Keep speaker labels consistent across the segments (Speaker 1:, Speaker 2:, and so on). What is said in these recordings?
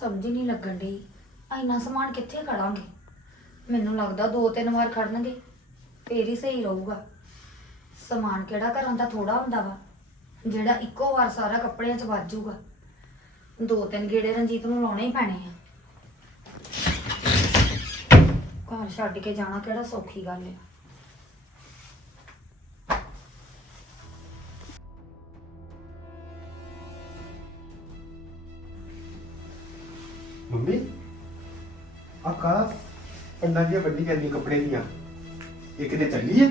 Speaker 1: ਸਮਝ ਹੀ ਨਹੀਂ ਲੱਗਣ ਡਈ। ਇੰਨਾ ਸਮਾਨ ਕਿੱਥੇ ਖੜਾਂਗੇ? ਮੈਨੂੰ ਲੱਗਦਾ ਦੋ ਤਿੰਨ ਵਾਰ ਖੜਨਗੇ, ਫੇਰ ਹੀ ਸਹੀ ਰਹੂਗਾ। ਸਮਾਨ ਕਿਹੜਾ ਘਰਾਂ ਦਾ ਥੋੜਾ ਹੁੰਦਾ ਵਾ, ਜਿਹੜਾ ਇੱਕੋ ਵਾਰ ਸਾਰਾ ਕੱਪੜਿਆਂ 'ਚ ਵੱਜ ਜਾਊਗਾ। ਦੋ ਤਿੰਨ ਗੇੜੇ ਰਣਜੀਤ ਨੂੰ ਲਾਉਣੇ ਹੀ ਪੈਣੇ ਆ। ਘਰ ਛੱਡ ਕੇ ਜਾਣਾ ਕਿਹੜਾ ਸੌਖੀ ਗੱਲ ਹੈ
Speaker 2: ਪੰਡਾ ਦੀਆਂ ਵੱਡੀ ਕਰਨੀ ਕੱਪੜੇ ਦੀਆਂ। ਇਹ ਕਿਤੇ ਚੱਲੀ ਹੈ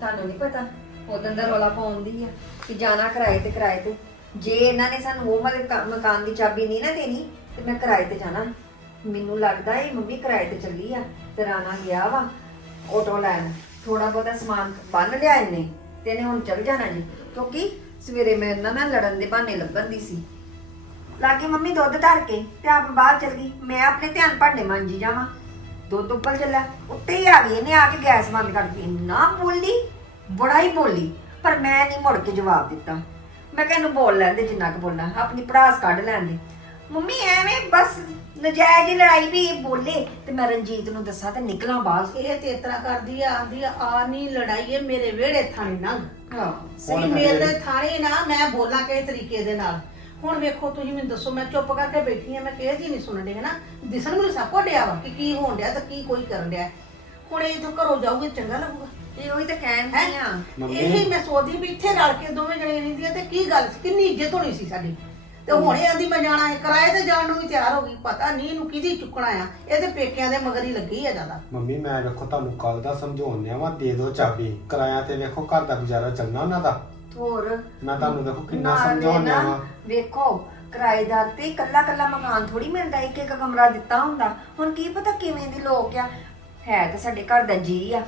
Speaker 3: ਤੁਹਾਨੂੰ ਨਹੀਂ ਪਤਾ, ਉਦੋਂ ਦਾ ਰੌਲਾ ਪਾਉਂਦੀ ਆ ਕਿ ਜਾਣਾ ਕਿਰਾਏ ਤੇ ਕਿਰਾਏ ਤੇ। ਜੇ ਇਹਨਾਂ ਨੇ ਸਾਨੂੰ ਉਹ ਵਾਲੇ ਕ- ਮਕਾਨ ਦੀ ਚਾਬੀ ਨਹੀਂ ਨਾ ਦੇਣੀ, ਤੇ ਮੈਂ ਕਿਰਾਏ ਤੇ ਜਾਣਾ। ਮੈਨੂੰ ਲੱਗਦਾ ਇਹ ਮੰਮੀ ਕਿਰਾਏ ਤੇ ਚੱਲੀ ਆ, ਤੇ ਰਾਣਾ ਗਿਆ ਵਾ ਆਟੋ ਲੈਣ। ਥੋੜਾ ਬਹੁਤਾ ਸਮਾਨ ਬੰਨ ਲਿਆ ਇਹਨੇ, ਤੇ ਇਹਨੇ ਹੁਣ ਚੱਲ ਜਾਣਾ ਜੀ। ਕਿਉਂਕਿ ਸਵੇਰੇ ਮੈਂ ਇਹਨਾਂ ਨਾਲ ਲੜਨ ਦੇ ਬਹਾਨੇ ਲੱਭਣ ਦੀ ਸੀ। ਲਾਗੇ ਮੰਮੀ ਦੁੱਧ ਧਰ ਕੇ, ਤੇ ਆਪ ਬਾਹਰ ਚਲ ਗਈ। ਮੈਂ ਆਪਣੇ ਧਿਆਨ ਭਾਂਡੇ ਮਾਂਜੀ ਜਾਵਾਂ। ਦੁੱਧ ਉੱਪਰ ਚੱਲਿਆ। ਉੱਤੇ ਹੀ ਆ ਗਈ ਇਹਨੇ ਆ ਕੇ ਗੈਸ ਬੰਦ ਕਰਤੀ। ਇੰਨਾ ਬੋਲੀ ਬੜਾ ਹੀ ਬੋਲੀ। ਪਰ ਮੈਂ ਨਹੀਂ ਮੁੜ ਕੇ ਜਵਾਬ ਦਿੱਤਾ। ਮੈਂ ਕਿਹਾ ਇਹਨੂੰ ਬੋਲ ਲੈਂਦੇ ਜਿੰਨਾ ਕੁ ਬੋਲਣਾ। ਆਪਣੀ ਪੜਾਸ ਕੱਢ ਲੈਂਦੇ ਮੰਮੀ ਐਵੇਂ ਬਸ ਨਜਾਇਜ਼ ਹੀ ਲੜਾਈ ਵੀ ਬੋਲੇ ਤੇ ਮੈਂ ਰਣਜੀਤ ਨੂੰ ਦੱਸਾਂ ਤੇ ਨਿਕਲਾਂ ਬਾਹਰ।
Speaker 4: ਇਹ ਤੇ ਇਤਰਾ ਕਰਦੀ ਆ ਆਂਦੀ ਆ ਆ ਨਹੀਂ ਲੜਾਈ ਇਹ ਮੇਰੇ ਵਿਹੜੇ ਥਾਣੇ ਨੰਗ
Speaker 3: ਹਾਂ
Speaker 4: ਸਹੀ ਮੇਰੇ। ਥਾਣੇ ਨਾ ਮੈਂ ਬੋਲਾਂ ਕਿਸ ਤਰੀਕੇ ਦੇ ਨਾਲ। ਹੁਣ ਵੇਖੋ ਤੁਸੀਂ ਮੈਨੂੰ ਦੱਸੋ ਮੈਂ ਚੁੱਪ ਕਰਕੇ ਬੈਠੀ ਆ ਮੈਂ ਕਿਹ ਜੀ ਨਹੀਂ ਸੁਣਨ ਡਈ ਹੈ ਨਾ ਦਿਸਣ ਮੈਨੂੰ ਸਭ ਕੁਝ ਡਿਆ ਵਾ ਕਿ ਕੀ ਹੋਣ ਡਿਆ ਤੇ ਕੀ ਕੋਈ ਕਰਨ ਡਿਆ। ਹੁਣ ਇਹ ਤੋਂ ਘਰੋਂ ਜਾਊਗੇ ਚੰਗਾ ਲੱਗੂਗਾ।
Speaker 3: ਇਹ ਉਹੀ ਤਾਂ ਕਹਿਣ ਦੀ ਆ।
Speaker 2: ਮੰਮੀ।
Speaker 4: ਇਹੀ ਮੈਂ ਸੋਚਦੀ ਵੀ ਇੱਥੇ ਰਲ ਕੇ ਦੋਵੇਂ ਜਣੇ ਰਹਿੰਦੀਆਂ ਤੇ ਕੀ ਗੱਲ ਸੀ? ਕਿੰਨੀ ਇੱਜ਼ਤ ਹੋਣੀ ਸੀ ਸਾਡੀ। ਤੇ ਹੁਣ ਇਹ ਆਂਦੀ ਮੈਂ ਜਾਣਾ ਹੈ ਕਿਰਾਏ ਤੇ ਜਾਣ ਨੂੰ ਵੀ ਤਿਆਰ ਹੋ ਗਈ। ਪਤਾ ਨਹੀਂ ਇਹਨੂੰ ਕਿਹਦੀ ਚੁੱਕਣਾ ਆ। ਇਹਦੇ ਪੇਕਿਆਂ ਦੇ ਮਗਰ ਹੀ ਲੱਗੀ ਆ ਜ਼ਿਆਦਾ।
Speaker 2: ਮੰਮੀ ਮੈਂ ਵੇਖੋ ਤੁਹਾਨੂੰ ਕੱਲ ਦਾ ਸਮਝਾਉਂਦਿਆ ਵਾ ਦੇ ਦਿਓ ਚਾਬੀ। ਕਿਰਾਇਆ ਤੇ ਵੇਖੋ ਘਰ ਦਾ ਗੁਜ਼ਾਰਾ ਚੱਲਣਾ ਉਹਨਾਂ ਦਾ।
Speaker 3: ਹੋਰ?
Speaker 2: ਮੈਂ ਤੁਹਾਨੂੰ ਦੇਖੋ ਕਿੰਨਾ
Speaker 3: ਨਾਲੇ ਨਾ,
Speaker 2: ਵਾ।
Speaker 3: ਵੇਖੋ ਕਿਰਾਏਦਾਰ ਤੇ ਕੱਲਾ ਕੱਲਾ ਮਕਾਨ ਥੋੜੀ ਮਿਲਦਾ ਇੱਕ ਇੱਕ ਕਮਰਾ ਦਿੱਤਾ ਹੁੰਦਾ। ਹੁਣ ਕੀ ਪਤਾ ਕਿਵੇਂ ਦੀ ਲੋਕ ਆ। ਹੈ ਤੇ ਸਾਡੇ ਘਰ ਦਾ ਜੀ ਆ।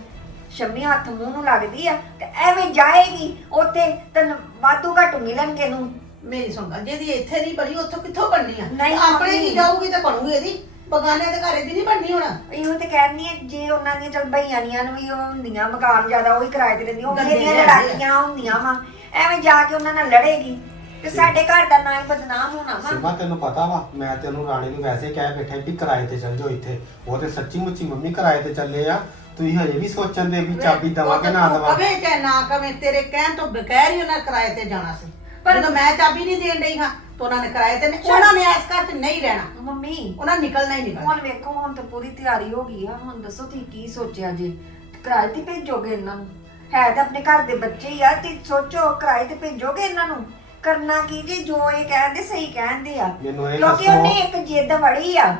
Speaker 3: ਸ਼ੰਮੀ ਹੱਥ ਮੂੰਹ ਨੂੰ ਲੱਗਦੀ ਆ ਤੇ ਐਵੇਂ ਜਾਏਗੀ ਉੱਥੇ ਤੈਨੂੰ ਵਾਧੂ ਘੱਟ ਮਿਲਣਗੇ ਨੂੰ
Speaker 4: ਮੇਰੀ ਸੁਣ ਗੱਲ ਜਿਹਦੀ ਇੱਥੇ ਨਹੀਂ ਬਣੀ ਉੱਥੋਂ ਕਿੱਥੋਂ ਬਣਨੀ ਆ?
Speaker 3: ਨਹੀਂ,
Speaker 4: ਆਪਣੇ। ਦੀ ਜਾਊਗੀ ਤੇ ਬਣੂਗੀ ਇਹਦੀ। ਬਗਾਨੇ ਦੇ ਘਰੇ ਦੀ ਨਹੀਂ ਬਣਨੀ ਹੁਣ।
Speaker 3: ਇਹੋ ਤੇ ਕਹਿਣੀ ਹੈ ਜੇ ਉਹਨਾਂ ਦੀਆਂ ਚਲ ਭਈਆਨੀਆਂ ਨੂੰ ਵੀ ਉਹ ਹੁੰਦੀਆਂ ਮਕਾਨ ਜ਼ਿਆਦਾ ਉਹੀ ਕਿਰਾਏ ਤੇ ਲੈਂਦੀਆਂ ਉਹ
Speaker 4: ਆ।
Speaker 3: ਲੜਾਈਆਂ ਹੁੰਦੀਆਂ ਵਾ। ਐਵੇਂ ਜਾ ਕੇ ਉਹਨਾਂ ਨਾਲ ਲੜੇਗੀ ਤੇ ਸਾਡੇ ਘਰ ਦਾ ਨਾਂ ਹੀ ਬਦਨਾਮ ਹੋਣਾ ਵਾ।
Speaker 2: ਸਿਮਾ ਤੈਨੂੰ ਪਤਾ ਵਾ ਮੈਂ ਤੈਨੂੰ ਰਾਣੀ ਨੂੰ ਵੈਸੇ ਕਹਿ ਬੈਠਾ ਵੀ ਕਿਰਾਏ ਤੇ ਚੱਲ ਜਾਓ ਇੱਥੇ। ਉਹ ਤੇ ਸੱਚੀ ਮੁੱਚੀ ਮੰਮੀ ਕਿਰਾਏ ਤੇ ਚੱਲੇ ਆ। ਤੁਸੀਂ ਹਜੇ ਵੀ ਸੋਚਣ ਦੇ ਵੀ ਚਾਬੀ ਦਵਾ ਕਿ ਨਾ ਦਵਾ।
Speaker 4: ਕਵੇ ਚਾਹੇ ਨਾ ਕਵੇ ਤੇਰੇ ਕਹਿਣ ਤੋਂ ਬਗੈਰ ਹੀ ਉਹਨਾਂ ਕਿਰਾਏ ਤੇ ਜਾਣਾ ਸੀ।
Speaker 3: ਪਰ-
Speaker 4: ਜਦੋਂ ਮੈਂ ਚਾਬੀ ਨਹੀਂ ਦੇਣ ਡਈ ਹਾਂ ਤਾਂ ਉਹਨਾਂ ਨੇ ਕਿਰਾਏ ਤੇ ਨਹੀਂ ਉਹਨਾਂ ਨੇ ਇਸ ਘਰ 'ਚ ਨਹੀਂ ਰਹਿਣਾ।
Speaker 3: ਮੰਮੀ।
Speaker 4: ਉਹਨਾਂ ਨੇ ਨਿਕਲਣਾ ਹੀ ਨਿਕਲਣਾ।
Speaker 3: ਹੁਣ ਵੇਖੋ ਹੁਣ ਤਾਂ ਪੂਰੀ ਤਿਆਰੀ ਹੋ ਗਈ ਆ। ਹੁਣ ਦੱਸੋ ਤੁਸੀਂ ਕੀ ਸੋਚਿਆ ਜੇ? ਕਿਰਾਏ ਤੇ ਭੇਜੋਗੇ ਇਹਨਾਂ ਨੂੰ? ਹੈ ਤਾਂ ਆਪਣੇ ਘਰ ਦੇ ਬੱਚੇ ਹੀ ਆ ਤੇ ਸੋਚੋ ਕਿਰਾਏ ਤੇ ਭੇਜੋਗੇ ਇਹਨਾਂ ਨੂੰ? ਕਰਨਾ ਕੀ ਜੀ ਜੋ ਇਹ ਕਹਿੰਦੇ ਸਹੀ ਕਹਿੰਦੇ ਆ।
Speaker 2: ਮੈਨੂੰ ਇਹ
Speaker 3: ਕਿਉਂਕਿ
Speaker 2: ਦੱਸੋ।
Speaker 3: ਉਹਨੇ ਇੱਕ ਜਿੱਦ ਫੜੀ ਆ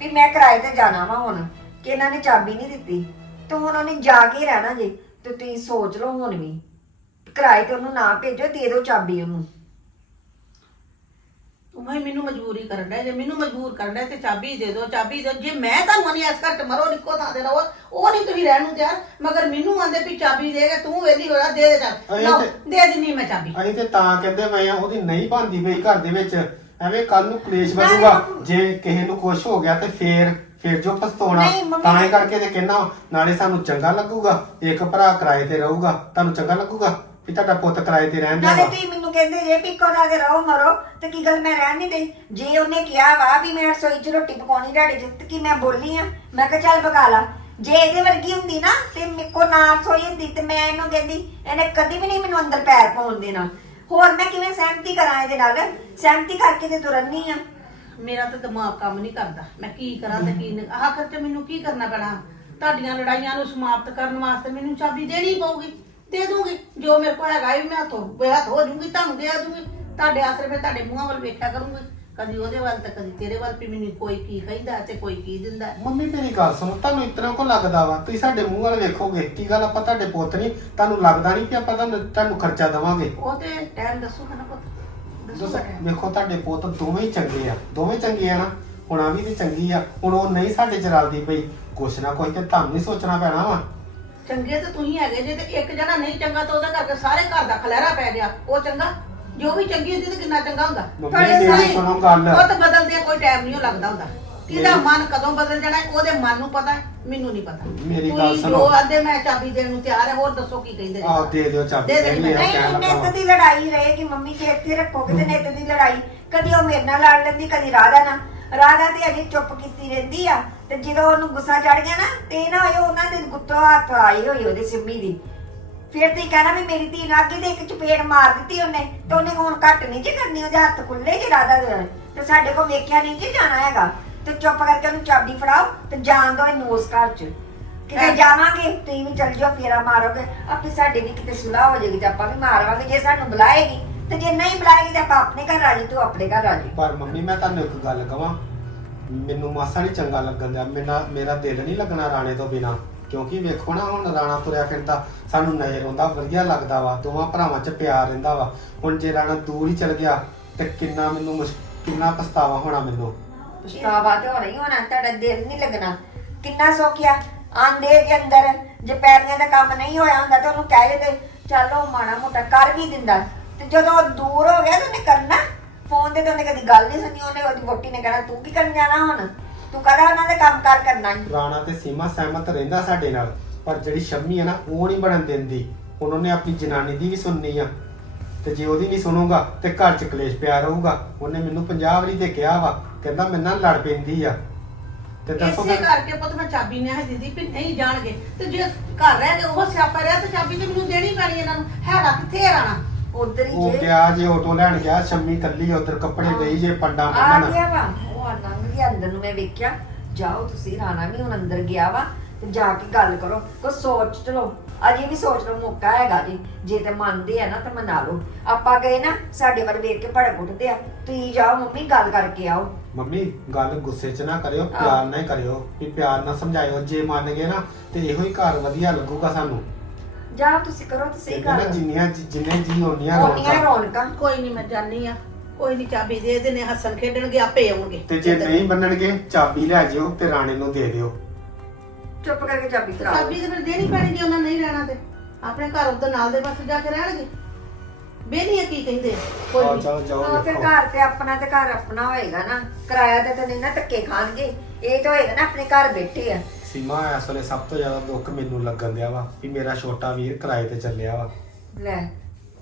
Speaker 3: ਵੀ ਮੈਂ ਕਿਰਾਏ ਤੇ ਜਾਣਾ ਵਾ ਹੁਣ ਕਿ ਇਹਨਾਂ ਨੇ ਚਾਬੀ ਨਹੀਂ ਦਿੱਤੀ। ਤੇ ਹੁਣ ਉਹਨੇ ਜਾ ਕੇ ਹੀ ਰਹਿਣਾ ਜੇ ਤੇ ਤੁਸੀਂ ਸੋਚ ਲਓ ਹੁਣ ਵੀ। ਕਿਰਾਏ ਤੇ ਉਹਨੂੰ ਨਾ ਭੇਜੋ ਦੇ ਦਿਓ ਚਾਬੀ ਉਹਨੂੰ।
Speaker 4: ਉਹ ਭਾਈ ਮੈਨੂੰ ਮਜਬੂਰੀ ਕਰਨ ਡਿਆ ਜੇ ਮੈਨੂੰ ਮਜਬੂਰ ਕਰਨ ਡਿਆ ਤੇ ਚਾਬੀ ਦੇ ਦਿਓ ਚਾਬੀ ਦਿਓ। ਜੇ ਮੈਂ ਤੁਹਾਨੂੰ ਨਹੀਂ ਇਸ ਘਰ 'ਚ ਮਰੋ ਨਿੱਕੋ ਥਾਂ ਤੇ ਰਹੋ ਉਹ ਨਹੀਂ ਤੁਸੀਂ ਰਹਿਣ ਨੂੰ ਤਿਆਰ। ਮਗਰ ਮੈਨੂੰ ਆਂਦੇ ਵੀ ਚਾਬੀ ਦੇਗਾ ਤੂੰ ਵੇਲੀ ਹੋਇਆ ਦੇ ਦੇ ਚੱਲ ਲਓ,
Speaker 2: ਤੇ-
Speaker 4: ਦੇ ਦਿੰਨੀ ਮੈਂ ਚਾਬੀ।
Speaker 2: ਅਸੀਂ ਤੇ ਤਾਂ ਕਹਿੰਦੇ ਪਏ ਆ ਉਹਦੀ ਨਹੀਂ ਬਣਦੀ ਪਈ ਘਰ ਦੇ ਵਿੱਚ। ਐਵੇਂ ਕੱਲ ਨੂੰ ਕਲੇਸ਼ ਵਧੂਗਾ। ਜੇ ਕਿਸੇ ਨੂੰ ਕੁਝ ਹੋ ਗਿਆ ਤੇ ਫੇਰ ਫੇਰ ਜੋ ਪਛਤਾਉਣਾ
Speaker 3: ਨਹੀਂ, ਮੰਮੀ-
Speaker 2: ਤਾਂ ਹੀ ਕਰਕੇ ਤੇ ਕਹਿੰਦਾ ਨਾਲੇ ਸਾਨੂੰ ਚੰਗਾ ਲੱਗੂਗਾ। ਇੱਕ ਭਰਾ ਕਿਰਾਏ ਤੇ ਰਹੂਗਾ ਤੁਹਾਨੂੰ ਚੰਗਾ ਲੱਗੂਗਾ? ਵੀ ਤੁਹਾਡਾ ਪੁੱਤ ਕਿਰਾਏ ਤੇ ਰਹਿੰਦਾ
Speaker 3: ਨਾਲੇ
Speaker 2: ਵਾ
Speaker 3: ਤੁਸੀਂ ਮੈਨੂੰ ਕਹਿੰਦੇ ਜੇ ਵੀ ਇੱਕੋ ਥਾਂ ਰਹੋ ਮਰੋ, ਤੇ ਕੀ ਗੱਲ ਮੈਂ ਰਹਿਣ ਨਹੀਂ ਦੇਈ? ਜੇ ਉਹਨੇ ਕਿਹਾ ਵਾ ਵੀ ਮੈਂ ਰਸੋਈ 'ਚ ਰੋਟੀ ਪਕਾਉਣੀ ਡਾੜੀ 'ਚ ਕੀ ਮੈਂ ਬੋਲੀ ਆ? ਮੈਂ ਕਿਹਾ ਚੱਲ ਪਕਾ ਲਾ। ਜੇ ਇਹਦੇ ਵਰਗੀ ਹੁੰਦੀ ਨਾ, ਤੇ ਮੇਰੇ ਨਾ ਰਸੋਈ ਹੁੰਦੀ, ਤੇ ਮੈਂ ਇਹਨੂੰ ਕਹਿੰਦੀ, ਇਹਨੇ ਕਦੀ ਵੀ ਨਹੀਂ ਮੈਨੂੰ ਅੰਦਰ ਪੈਰ ਪਾਉਣ ਦੇਣਾ। ਹੋਰ ਮੈਂ ਕਿਵੇਂ ਸਹਿਮਤੀ ਕਰਾਂ ਇਹਦੇ ਨਾਲ? ਸਹਿਮਤੀ ਕਰਕੇ ਤੇ ਤੁਰਨੀ ਆ।
Speaker 4: ਮੇਰਾ ਤਾਂ ਦਿਮਾਗ ਕੰਮ ਨਹੀਂ ਕਰਦਾ। ਮੈਂ ਕੀ ਕਰਾਂ ਤੇ ਕੀ ਨਹੀਂ? ਆਹ ਕਰਕੇ ਮੈਨੂੰ ਕੀ ਕਰਨਾ ਪੈਣਾ? ਤੁਹਾਡੀਆਂ ਲੜਾਈਆਂ ਨੂੰ ਸਮਾਪਤ ਕਰਨ ਵਾਸਤੇ ਮੈਨੂੰ ਚਾਬੀ ਦੇਣੀ ਪਊਗੀ। ਦੇ ਦੂੰਗੀ। ਜੋ ਮੇਰੇ ਕੋਲ ਹੈਗਾ ਵੀ ਮੈਂ ਹੱਥੋਂ ਬੇਹੱਥ ਹੋ ਜੂੰਗੀ ਤੁਹਾਨੂੰ ਦੇ ਦੂੰਗੀ। ਤੁਹਾਡੇ ਆਸਰੇ ਫਿਰ ਤੁਹਾਡੇ ਮੂੰਹਾਂ ਵੱਲ ਵੇਖਿਆ ਕਰੂੰਗੀ। ਕਦੀ ਉਹਦੇ ਵੱਲ ਤੇ ਕਦੀ ਤੇਰੇ ਵੱਲ ਵੀ ਮੈਨੂੰ ਕੋਈ ਕੀ ਕਹਿੰਦਾ ਤੇ ਕੋਈ ਕੀ ਦਿੰਦਾ।
Speaker 2: ਮੰਮੀ ਮੇਰੀ ਗੱਲ ਸੁਣੋ ਤੁਹਾਨੂੰ ਇਤਨਾ ਕੋ ਲੱਗਦਾ ਵਾ? ਤੁਸੀਂ ਸਾਡੇ ਮੂੰਹ ਵੱਲ ਵੇਖੋਗੇ ਕੀ ਗੱਲ ਆਪਾਂ ਤੁਹਾਡੇ ਪੁੱਤ ਨਹੀਂ? ਤੁਹਾਨੂੰ ਲੱਗਦਾ ਨਹੀਂ ਕਿ ਆਪਾਂ ਤੁਹਾਨੂੰ ਤੁਹਾਨੂੰ ਖਰਚਾ ਦੇਵਾਂਗੇ?
Speaker 4: ਉਹ ਤੇ ਟਾਈਮ ਦੱਸੂਗਾ ਨਾ ਪੁੱਤ।
Speaker 2: ਦੱਸੋ
Speaker 4: ਦੱਸੂਗਾ time।
Speaker 2: ਵੇਖੋ ਤੁਹਾਡੇ ਪੁੱਤ ਦੋਵੇਂ ਹੀ ਚੰਗੇ ਆ। ਦੋਵੇਂ ਚੰਗੇ ਆ ਨਾ? ਹੁਣ ਆ ਵੀ ਤੇ ਚੰਗੀ ਆ। ਹੁਣ ਉਹ ਨਹੀਂ ਸਾਡੇ ਚ ਰਲਦੀ ਪਈ। ਕੁਛ ਨਾ ਕੁਛ ਤੇ ਤੁਹਾਨੂੰ ਹੀ ਸੋਚਣਾ ਪੈਣਾ ਵਾ।
Speaker 4: ਚੰਗੇ ਤੇ ਤੁਸੀਂ ਹੈਗੇ ਜੇ ਤੇ ਇੱਕ ਜਣਾ ਨਹੀਂ ਚੰਗਾ ਤਾਂ ਉਹਦਾ ਕਰਕੇ ਸਾਰੇ ਘਰ ਦਾ ਖਲੇਰਾ ਪੈ ਗਿਆ। ਉਹ ਚੰਗਾ? ਜੋ ਵੀ ਚੰਗੀ ਹੁੰਦੀ ਤੇ ਕਿੰਨਾ ਚੰਗਾ ਹੁੰਦਾ?
Speaker 2: ਮੰਮੀ
Speaker 3: ਤੁਹਾਡੇ
Speaker 2: ਮੇਰੀ
Speaker 3: ਸਾਰੇ-
Speaker 2: ਸੁਣੋ ਗੱਲ।
Speaker 4: ਉਹ ਤਾਂ ਬਦਲਦੇ ਕੋਈ ਟਾਈਮ ਨਹੀਂ ਲੱਗਦਾ ਹੁੰਦਾ। ਕਿਹਦਾ
Speaker 2: ਮੇਰੀ-
Speaker 4: ਮਨ ਕਦੋਂ ਬਦਲ ਜਾਣਾ ਹੈ, ਉਹਦੇ ਮਨ ਨੂੰ ਪਤਾ ਹੈ, ਮੈਨੂੰ ਨਹੀਂ ਪਤਾ।
Speaker 2: ਮੇਰੀ
Speaker 4: ਤੁਸੀਂ
Speaker 2: ਗੱਲ ਸੁਣੋ।
Speaker 4: ਜੋ ਆਂਦੇ ਮੈਂ ਚਾਬੀ ਦੇਣ ਨੂੰ ਤਿਆਰ ਹੈ ਹੋਰ ਦੱਸੋ ਕੀ ਕਹਿੰਦੇ ਜੀ?
Speaker 2: ਆਹ ਦੇ ਦਿਓ ਚਾਬੀ
Speaker 4: ਦੇ ਦੇ
Speaker 2: ਆ,
Speaker 3: ਨਹੀਂ
Speaker 2: ਕਹਿਣ ਲੱਗਾ
Speaker 3: ਨਿੱਤ। ਦੀ ਲੜਾਈ ਰਹੇਗੀ ਮੰਮੀ ਜੇ ਇੱਥੇ ਰੱਖੋਗੇ ਤੇ ਨਿੱਤ ਦੀ ਲੜਾਈ। ਕਦੀ ਉਹ ਮੇਰੇ ਨਾਲ ਲੜ ਲੈਂਦੀ ਕਦੀ ਰਾਧਾ ਨਾਲ। ਰਾਧਾ ਤੇ ਅਜੇ ਚੁੱਪ ਕੀਤੀ ਰਹਿੰਦੀ ਆ। ਤੇ ਜਦੋਂ ਉਹਨੂੰ ਗੁੱਸਾ ਚੜ ਗਿਆ ਨਾ ਤੇ ਨਾ ਹੋਏ ਉਹਨਾਂ ਦੇ ਗੁੱਤੋਂ ਹੱਥ ਆਈ ਹੋਈ ਉਹਦੇ ਸਿੰਮੀ ਦੀ। ਫਿਰ ਤੇ ਕਹਿਣਾ ਵੀ ਮੇਰੀ ਧੀ ਨਾਲ ਅੱਗੇ ਇੱਕ ਚਪੇੜ ਮਾਰ ਦਿੱਤੀ ਉਹਨੇ ਤੇ ਉਹਨੇ ਹੁਣ ਘੱਟ ਨਹੀਂ ਜੀ ਕਰਨੀ ਉਹਦੇ ਹੱਥ ਖੁੱਲੇ ਜੀ ਰਾਧਾ ਦੇ ਤੇ ਸਾਡੇ ਕੋਲ ਵੇਖਿਆ ਨਹੀਂ ਜੀ ਜਾਣਾ ਹੈਗਾ। ਤੇ ਚੁੱਪ ਕਰਕੇ ਉਹਨੂੰ ਚਾਬੀ ਫੜਾਓ ਤੇ ਜਾਣ ਦੋ ਇਹਨੂੰ ਉਸ ਘਰ ਚ। ਕਿਤੇ ਜਾਵਾਂਗੇ ਤੁਸੀਂ ਵੀ ਚੱਲ ਜਾਓ ਫੇਰਾ ਮਾਰੋਗੇ। ਆਪੇ ਸਾਡੇ ਵੀ ਕਿਤੇ ਸੁਲਾਹ ਹੋ ਜਾਏਗੀ ਤੇ ਆਪਾਂ ਵੀ ਮਾਰਵਾਂਗੇ ਜੇ ਸਾਨੂੰ ਬੁਲਾਏਗੀ। ਤੇ ਜੇ ਨਹੀਂ ਬੁਲਾਏਗੀ ਤੇ ਆਪਾਂ ਆਪਣੇ ਘਰ ਆ ਜੀ ਤੂੰ ਆਪਣੇ ਘਰ ਆ ਜੀ
Speaker 2: ਪਰ ਮੰਮੀ ਮੈਂ ਤੁਹਾਨੂੰ ਇੱਕ ਗੱਲ ਕਵਾਂ। ਮੈਨੂੰ ਮਾਸਾ ਨਹੀਂ ਚੰਗਾ ਲੱਗਣ ਦਿਆ। ਮੇਰਾ ਮੇਰਾ ਦਿਲ ਨਹੀਂ ਲੱਗਣਾ ਰਾਣੇ ਤੋਂ ਬਿਨਾ। ਕਿਉਂਕਿ ਵੇਖੋ ਨਾ, ਹੁਣ ਰਾਣਾ ਤੁਰਿਆ ਫਿਰਦਾ। ਸਾਨੂੰ ਨਜ਼ਰ ਆਉਂਦਾ, ਵਧੀਆ ਲੱਗਦਾ ਵਾ। ਦੋਵਾਂ ਭਰਾਵਾਂ 'ਚ ਪਿਆਰ ਰਹਿੰਦਾ ਵਾ। ਹੁਣ ਜੇ ਰਾਣਾ ਦੂਰ ਹੀ ਚਲ ਗਿਆ, ਤੇ ਕਿੰਨਾ ਮੈਨੂੰ ਮੁਸ਼- ਕਿੰਨਾ ਪਛਤਾਵਾ ਹੋਣਾ ਮੈਨੂੰ।
Speaker 3: ਪਛਤਾਵਾ ਤੇ ਹੋਣਾ ਹੀ ਹੋਣਾ, ਤੁਹਾਡਾ ਦਿਲ ਨਹੀਂ ਲੱਗਣਾ। ਕਿੰਨਾ ਸੌਖਿਆ। ਆਂਦੇ ਦੇ ਅੰਦਰ, ਜੇ ਪੈਰੀਆਂ ਦਾ ਕੰਮ ਨਹੀਂ ਹੋਇਆ ਹੁੰਦਾ ਤਾਂ ਉਹਨੂੰ ਕਹਿ ਦੇ ਚਲੋ ਮਾੜਾ ਮੋਟਾ ਕਰ ਵੀ ਦਿੰਦਾ। ਤੇ ਜਦੋਂ ਉਹ ਦੂਰ ਹੋ ਗਿਆ, ਤਾਂ ਉਹਨੇ ਕਰਨਾ। ਫੋਨ ਤੇ ਤਾਂ ਉਹਨੇ ਕਦੀ ਗੱਲ ਨਹੀਂ ਸੁਣੀ ਉਹਨੇ ਉਹਦੀ ਵੋਟੀ ਨੇ ਕਹਿਣਾ ਤੂੰ ਕੀ ਕਰਨ ਜਾਣਾ ਹੁਣ? ਤੂੰ ਕਦਾ ਉਹਨਾਂ ਦੇ ਕੰਮ ਕਾਰ ਕਰਨਾ ਹੀ
Speaker 2: ਰਾਣਾ ਤੇ ਸੀਮਾ ਸਹਿਮਤ ਰਹਿੰਦਾ ਸਾਡੇ ਨਾਲ ਪਰ ਜਿਹੜੀ ਸ਼ੰਮੀ ਹੈ ਨਾ ਉਹ ਨਹੀਂ ਬਣਨ ਦਿੰਦੀ। ਉਹਨਾਂ ਨੇ ਆਪਣੀ ਜਨਾਨੀ ਦੀ ਵੀ ਸੁਣਨੀ ਆ। ਤੇ ਜੇ ਉਹਦੀ ਨਹੀਂ ਸੁਣੂਗਾ ਤੇ ਘਰ 'ਚ ਕਲੇਸ਼ ਪਿਆ ਰਹੂਗਾ। ਉਹਨੇ ਮੈਨੂੰ 50 ਵਾਰੀ ਤੇ ਕਿਹਾ ਵਾ ਕਹਿੰਦਾ ਮੇਰੇ ਨਾਲ ਲੜ ਪੈਂਦੀ ਆ। ਤੇ ਦੱਸੋ
Speaker 4: ਇਸੇ
Speaker 2: ਫਿਰ
Speaker 4: ਕਰਕੇ ਪੁੱਤ ਮੈਂ ਚਾਬੀ ਨਹੀਂ ਹੈ ਦਿੱਤੀ ਵੀ ਨਹੀਂ ਜਾਣਗੇ। ਤੇ ਜੇ ਘਰ ਰਹਿ ਕੇ ਉਹ ਸਿਆਪਾ ਰਿਹਾ ਤੇ ਚਾਬੀ ਤੇ ਮੈਨੂੰ ਦੇਣੀ ਪੈਣੀ ਇਹਨਾਂ ਨੂੰ। ਹੈਗਾ ਕਿੱਥੇ ਹੈ ਰਾਣਾ?
Speaker 3: ਉਧਰ ਹੀ
Speaker 2: ਉਹ
Speaker 3: ਜੇ।
Speaker 2: ਗਿਆ ਜੇ ਆਟੋ ਲੈਣ ਗਿਆ ਸ਼ੰਮੀ ਕੱਲੀ ਉਧਰ ਕੱਪੜੇ ਦੇਈ ਜੇ ਪੰਡਾ
Speaker 3: ਆ
Speaker 2: ਬੰਨਣ।
Speaker 3: ਗਿਆ ਵਾ ਉਹ ਆ ਲੰਘ ਗਿਆ ਅੰਦਰ ਨੂੰ ਮੈਂ ਵੇਖਿਆ ਜਾਓ ਤੁਸੀਂ ਰਾਣਾ ਵੀ ਹੁਣ ਅੰਦਰ ਗਿਆ ਵਾ ਤੇ ਜਾ ਕੇ ਗੱਲ ਕਰੋ। ਕੋ ਸੋਚ ਲਓ ਅਜੇ ਵੀ ਸੋਚ ਲਓ ਮੌਕਾ ਹੈਗਾ ਜੀ। ਜੇ ਤੇ ਮੰਨਦੇ ਆ ਨਾ ਤਾਂ ਮਨਾ ਲਓ। ਆਪਾਂ ਗਏ ਨਾ ਸਾਡੇ ਵੱਲ ਵੇਖ ਕੇ ਭੜਕ ਉੱਠਦੇ ਆ। ਤੁਸੀਂ ਜਾਓ ਮੰਮੀ ਗੱਲ ਕਰਕੇ ਆਓ।
Speaker 2: ਮੰਮੀ ਗੱਲ ਗੁੱਸੇ 'ਚ ਨਾ ਕਰਿਓ ਪਿਆਰ ਨਾਲ ਹੀ ਕਰਿਓ। ਵੀ ਪਿਆਰ ਨਾਲ ਸਮਝਾਇਓ। ਜੇ ਮੰਨ ਗਏ ਨਾ ਤੇ ਇਹੋ ਹੀ ਘਰ ਵਧੀਆ ਲੱਗੂਗਾ ਸਾਨੂੰ।
Speaker 3: ਜਾਓ ਤੁਸੀਂ ਕਰੋ ਤੁਸੀਂ
Speaker 2: ਕਹਿੰਦੇ ਨਾ
Speaker 3: ਗੱਲ
Speaker 2: ਜਿੰਨੀਆਂ ਜੀ- ਜਿੰਨੇ ਜੀ ਹੋਣੀਆਂ
Speaker 3: ਹੋਣੀਆਂ
Speaker 2: ਰੌਣਕਾਂ।
Speaker 3: ਰੌਣਕਾਂ।
Speaker 4: ਕੋਈ ਨਹੀਂ ਮੈਂ ਜਾਣੀ ਆ। ਕੋਈ ਨਹੀਂ ਚਾਬੀ ਦੇ ਦੇਣੇ ਹੱਸਣ ਖੇਡਣਗੇ ਆਪੇ ਆਉਣਗੇ।
Speaker 2: ਤੇ ਜੇ ਨਹੀਂ ਬੰਨਣਗੇ ਚਾਬੀ ਲੈ ਜਿਓ ਤੇ ਰਾਣੇ ਨੂੰ ਦੇ ਦਿਓ।
Speaker 3: ਚੁੱਪ ਕਰਕੇ ਚਾਬੀ ਕਰਾ
Speaker 4: ਚਾਬੀ ਤੇ ਫਿਰ ਦੇਣੀ ਪੈਣੀ ਜੇ ਉਹਨਾਂ ਨਹੀਂ ਰਹਿਣਾ ਤੇ। ਆਪਣੇ ਘਰ ਉਧਰ ਨਾਲ ਦੇ ਪਾਸੇ ਜਾ ਕੇ ਰਹਿਣਗੇ। ਬੇਨੀਆਂ ਕੀ ਕਹਿੰਦੇ ਕੋਈ
Speaker 2: ਆਓ
Speaker 4: ਨੀ।
Speaker 2: ਜਾਓ ਜਾਓ
Speaker 3: ਹਾਂ ਫਿਰ
Speaker 2: ਵੇਖੋ
Speaker 3: ਘਰ ਤੇ ਆਪਣਾ ਤੇ ਘਰ ਆਪਣਾ ਹੋਏਗਾ ਨਾ। ਕਿਰਾਇਆ ਤੇ ਤਾਂ ਨਹੀਂ ਨਾ ਧੱਕੇ ਖਾਣਗੇ। ਇਹ ਤਾਂ ਹੋਏਗਾ ਨਾ ਆਪਣੇ ਘਰ ਬੈਠੇ ਆ।
Speaker 2: ਸੀਮਾ ਇਸ ਵੇਲੇ ਸਭ ਤੋਂ ਜ਼ਿਆਦਾ ਦੁੱਖ ਮੈਨੂੰ ਲੱਗਣ ਦਿਆ ਵਾ ਵੀ ਮੇਰਾ ਛੋਟਾ ਵੀਰ ਕਿਰਾਏ ਤੇ ਚੱਲਿਆ ਵਾ।
Speaker 3: ਲੈ